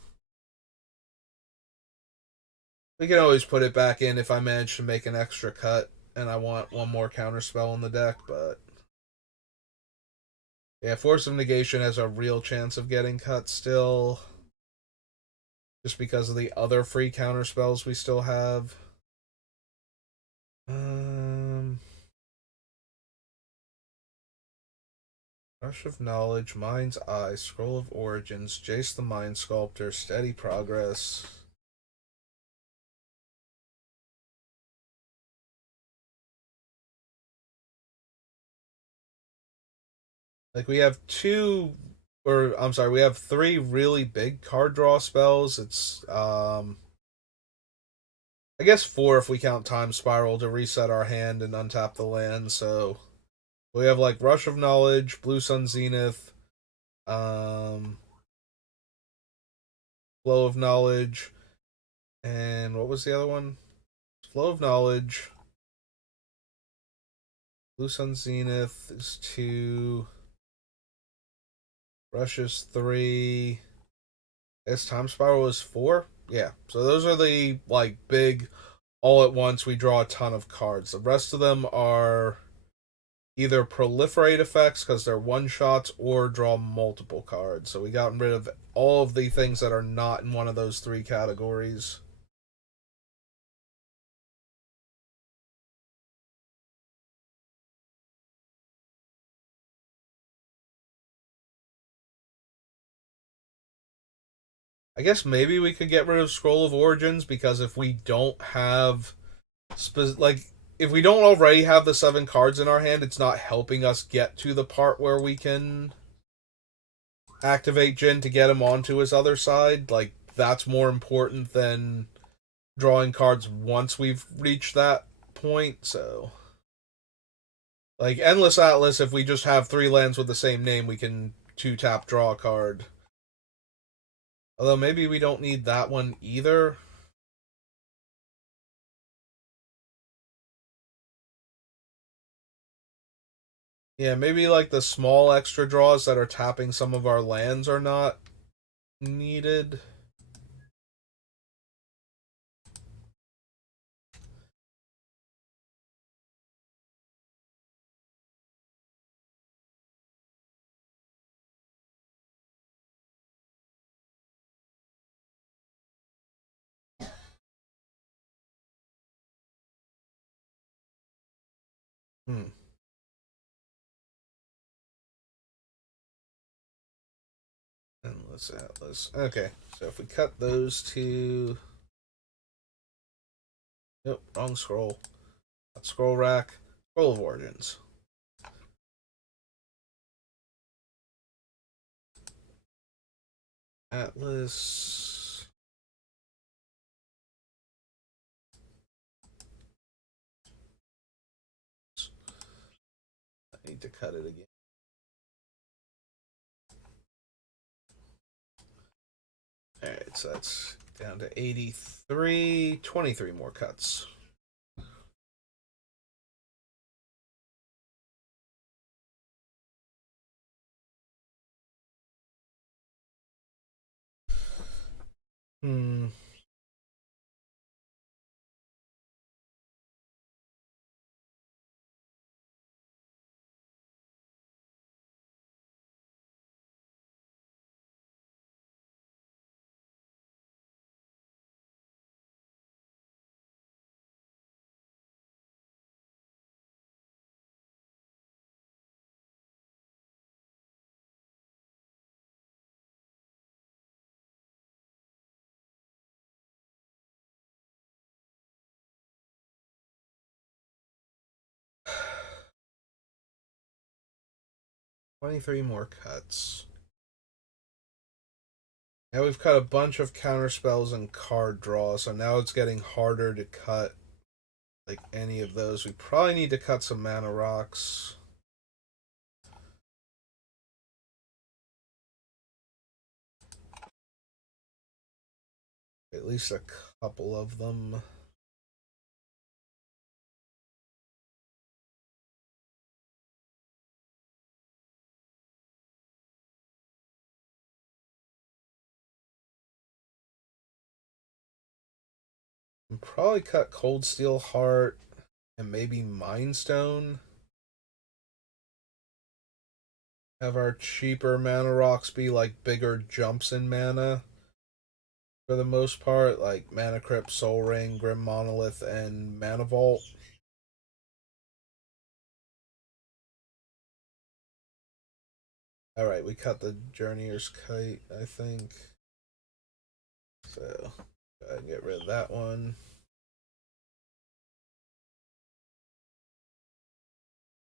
we can always put it back in if I manage to make an extra cut and I want one more counterspell in the deck, but yeah, Force of Negation has a real chance of getting cut still. Just because of the other free counterspells we still have. Um Rush of Knowledge, Mind's Eye, Scroll of Origins, Jace the Mind Sculptor, Steady Progress. Like we have two, or I'm sorry, we have three really big card draw spells. It's I guess four if we count Time Spiral to reset our hand and untap the land. So we have like Rush of Knowledge, Blue Sun Zenith, um, Flow of Knowledge, and what was the other one? Flow of Knowledge, Blue Sun Zenith is two, Rush is three. I guess Time Spiral is four. Yeah, so those are the like big all at once we draw a ton of cards. The rest of them are either proliferate effects because they're one shots or draw multiple cards. So we got rid of all of the things that are not in one of those three categories. I guess maybe we could get rid of Scroll of Origins because if we don't have like if we don't already have the seven cards in our hand, it's not helping us get to the part where we can activate Jin to get him onto his other side. Like that's more important than drawing cards once we've reached that point. So, like Endless Atlas, if we just have three lands with the same name, we can two tap draw a card. Although maybe we don't need that one either. Yeah, maybe like the small extra draws that are tapping some of our lands are not needed. Hmm. Endless Atlas. Okay, so if we cut those two. Nope, wrong scroll. Not scroll rack. Scroll of Origins. Atlas. I need to cut it again. Alright, so that's down to 83. 23 more cuts. Hmm. Twenty-three more cuts. Now we've cut a bunch of counter spells and card draw, so now it's getting harder to cut like any of those. We probably need to cut some mana rocks. At least a couple of them. And probably cut Cold Steel Heart and maybe Mind Stone. Have our cheaper mana rocks be like bigger jumps in mana for the most part, like Mana Crypt, Soul Ring, Grim Monolith, and Mana Vault. Alright, we cut the Journeyer's Kite, I think. So, go ahead and get rid of that one.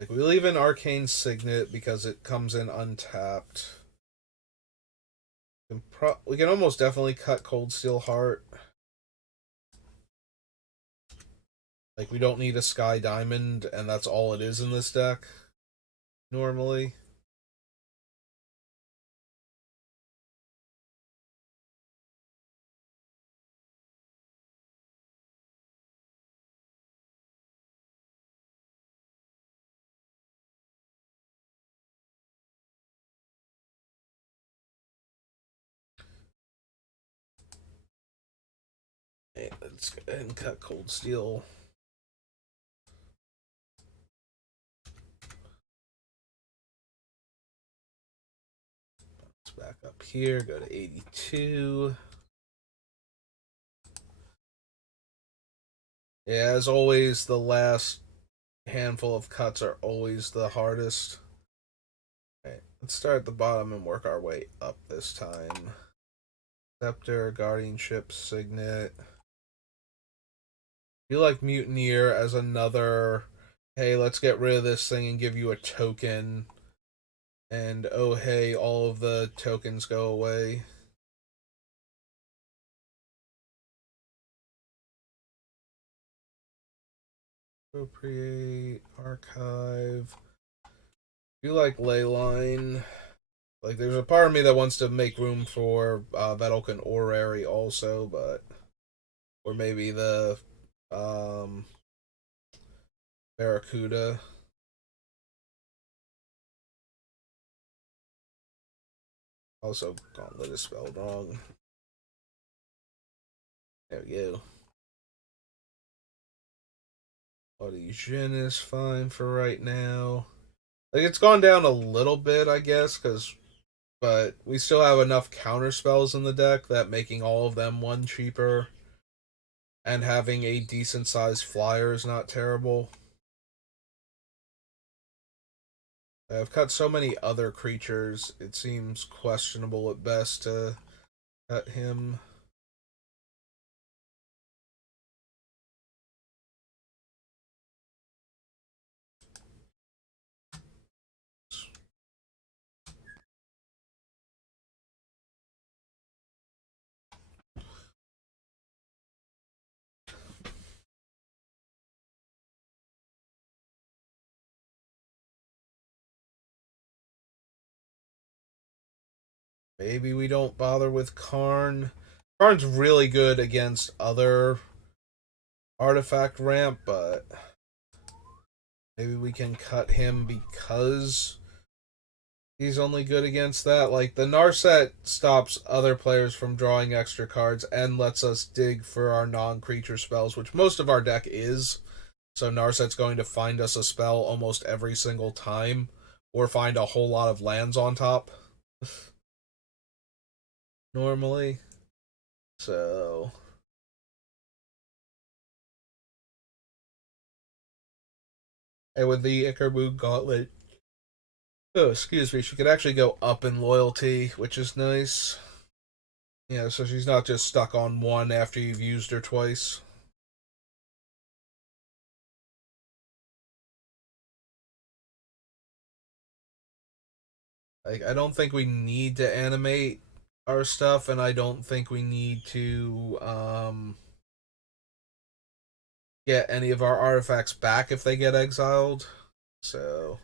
Like, we leave in Arcane Signet because it comes in untapped. We can almost definitely cut Cold Steel Heart. Like, we don't need a Sky Diamond, and that's all it is in this deck, normally. Okay, let's go ahead and cut Cold Steel. Let's back up here, go to 82. Yeah, as always, the last handful of cuts are always the hardest. Alright, let's start at the bottom and work our way up this time. Scepter, Guardianship, Signet. I feel like Mutineer as another, hey, let's get rid of this thing and give you a token. And oh, hey, all of the tokens go away. Appropriate, archive. I feel like Leyline. Like, there's a part of me that wants to make room for Vedalken Orrery also, but. Or maybe the Barracuda. Also, Gauntlet is spelled wrong. There we go. Bloody Jin is fine for right now. Like, it's gone down a little bit, I guess, but we still have enough counter spells in the deck that making all of them one cheaper and having a decent sized flyer is not terrible. I've cut so many other creatures, it seems questionable at best to cut him. Maybe we don't bother with Karn. Karn's really good against other artifact ramp, but maybe we can cut him because he's only good against that. Like, the Narset stops other players from drawing extra cards and lets us dig for our non-creature spells, which most of our deck is. So Narset's going to find us a spell almost every single time, or find a whole lot of lands on top. Normally. So. And with the Icarboo Gauntlet, oh, excuse me, she could actually go up in loyalty, which is nice. Yeah, so she's not just stuck on one after you've used her twice. Like, I don't think we need to animate our stuff, and I don't think we need to get any of our artifacts back if they get exiled. So,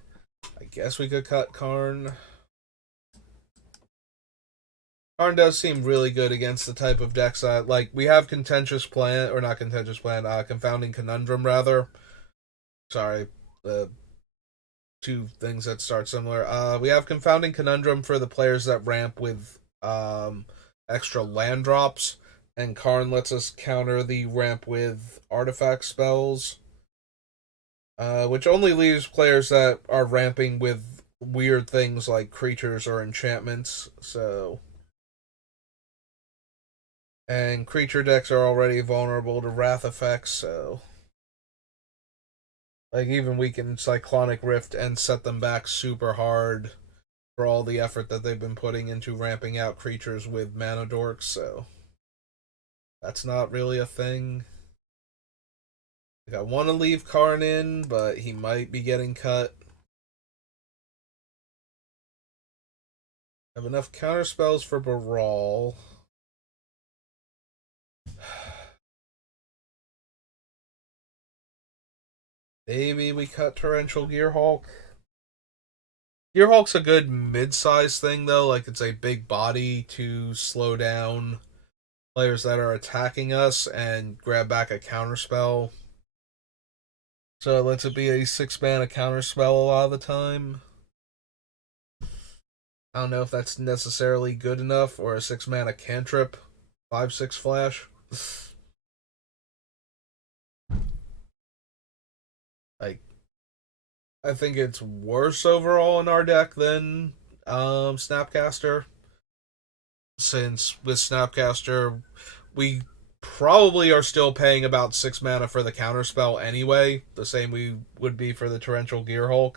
I guess we could cut Karn. Karn does seem really good against the type of decks that, like, we have Contentious Plan, or not Contentious Plan, Confounding Conundrum, rather. Sorry, the two things that start similar. We have Confounding Conundrum for the players that ramp with extra land drops, and Karn lets us counter the ramp with artifact spells, which only leaves players that are ramping with weird things like creatures or enchantments. So, and creature decks are already vulnerable to wrath effects, so like even we can Cyclonic Rift and set them back super hard for all the effort that they've been putting into ramping out creatures with mana dorks, so that's not really a thing. Like, I want to leave Karn in, but he might be getting cut. I have enough counter spells for Baral. Maybe we cut Torrential Gearhulk. Gearhulk's a good mid-size thing, though. Like, it's a big body to slow down players that are attacking us and grab back a counterspell. So it lets it be a 6-mana counterspell a lot of the time. I don't know if that's necessarily good enough, or a 6-mana cantrip, 5/6 flash. Like, I think it's worse overall in our deck than Snapcaster. Since with Snapcaster, we probably are still paying about 6 mana for the counterspell anyway. The same we would be for the Torrential Gearhulk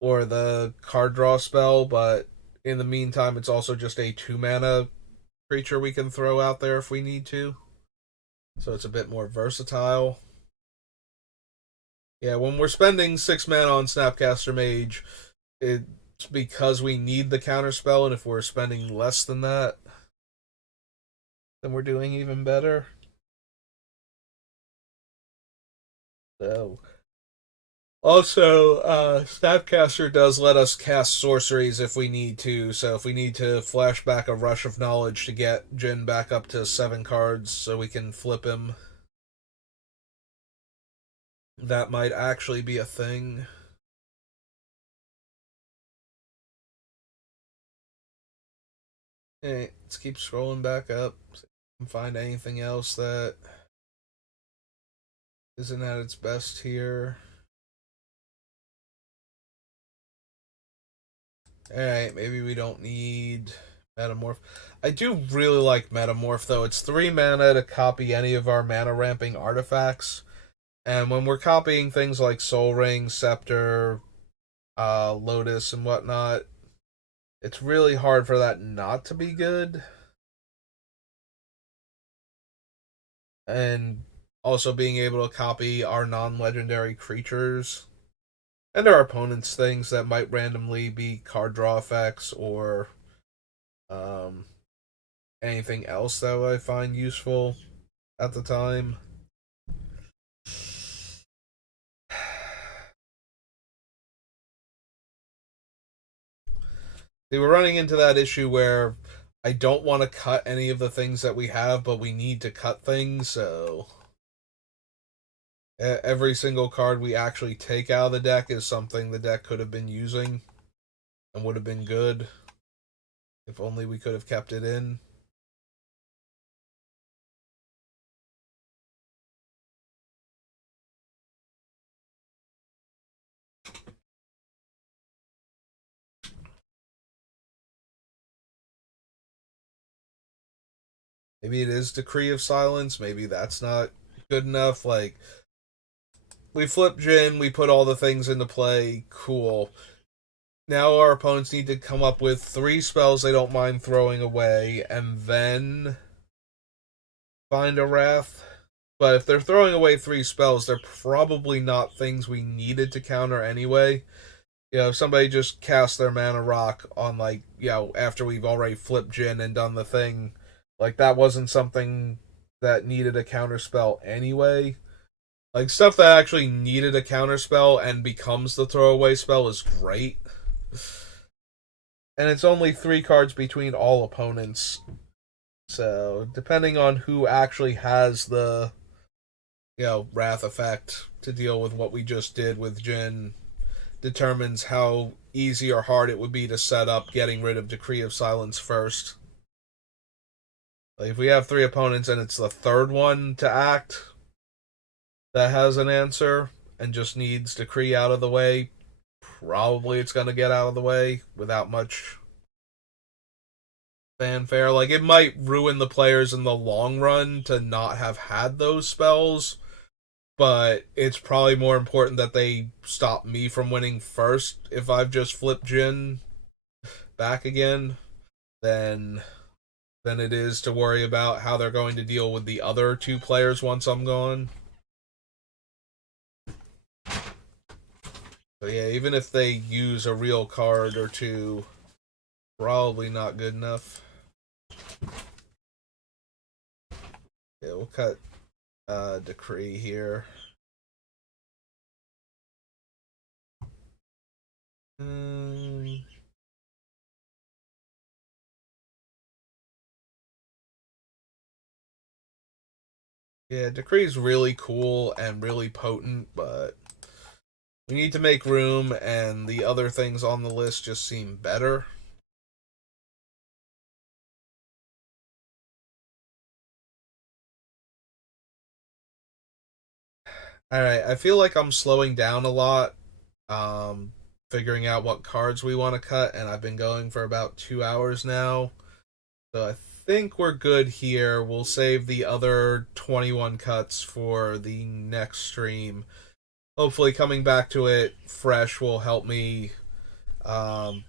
or the card draw spell, but in the meantime, it's also just a 2-mana creature we can throw out there if we need to. So it's a bit more versatile. Yeah, when we're spending 6 mana on Snapcaster Mage, it's because we need the counterspell, and if we're spending less than that, then we're doing even better. So, also, Snapcaster does let us cast sorceries if we need to. So if we need to flash back a Rush of Knowledge to get Jin back up to 7 cards so we can flip him, that might actually be a thing. Hey, let's keep scrolling back up. See if we can find anything else that isn't at its best here. Alright, maybe we don't need Metamorph. I do really like Metamorph, though. It's 3 mana to copy any of our mana ramping artifacts. And when we're copying things like Soul Ring, Scepter, Lotus, and whatnot, it's really hard for that not to be good. And also being able to copy our non-legendary creatures and our opponents' things that might randomly be card draw effects or um, anything else that I find useful at the time. They were running into that issue where I don't want to cut any of the things that we have, but we need to cut things, so every single card we actually take out of the deck is something the deck could have been using and would have been good if only we could have kept it in. Maybe it is Decree of Silence. Maybe that's not good enough. Like, we flip Jin, we put all the things into play. Cool. Now our opponents need to come up with 3 spells they don't mind throwing away, and then find a Wrath. But if they're throwing away 3 spells, they're probably not things we needed to counter anyway. If somebody just cast their Mana Rock on, like, after we've already flipped Jin and done the thing, like, that wasn't something that needed a counterspell anyway. Like, stuff that actually needed a counterspell and becomes the throwaway spell is great. And it's only 3 cards between all opponents. So, depending on who actually has the, Wrath effect to deal with what we just did with Jin, determines how easy or hard it would be to set up getting rid of Decree of Silence first. Like, if we have 3 opponents and it's the 3rd one to act that has an answer and just needs Decree out of the way, probably it's going to get out of the way without much fanfare. Like, it might ruin the players in the long run to not have had those spells, but it's probably more important that they stop me from winning first if I've just flipped Jin back again than it is to worry about how they're going to deal with the other two players once I'm gone. So yeah, even if they use a real card or two, probably not good enough. Yeah, we'll cut Decree here. Yeah, Decree's really cool and really potent, but we need to make room, and the other things on the list just seem better. Alright, I feel like I'm slowing down a lot, um, figuring out what cards we want to cut, and I've been going for about 2 hours now. So I think we're good here. We'll save the other 21 cuts for the next stream. Hopefully, coming back to it fresh will help me um,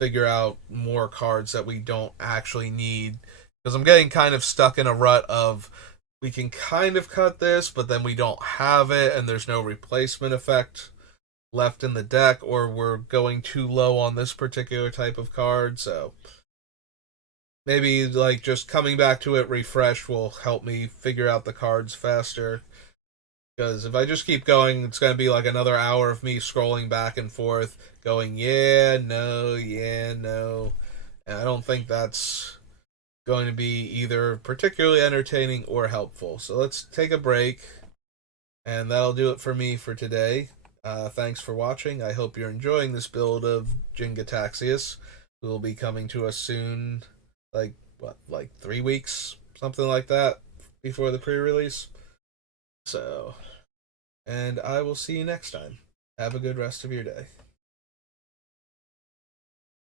figure out more cards that we don't actually need. Because I'm getting kind of stuck in a rut of we can kind of cut this, but then we don't have it, and there's no replacement effect left in the deck, or we're going too low on this particular type of card. So maybe like just coming back to it refreshed will help me figure out the cards faster. Because if I just keep going, it's going to be like another hour of me scrolling back and forth, going, yeah, no, yeah, no. And I don't think that's going to be either particularly entertaining or helpful. So let's take a break, and that'll do it for me for today. Thanks for watching. I hope you're enjoying this build of Jin-Gitaxias, who will be coming to us soon, like, what, like 3 weeks? Something like that, before the pre-release. So, and I will see you next time. Have a good rest of your day.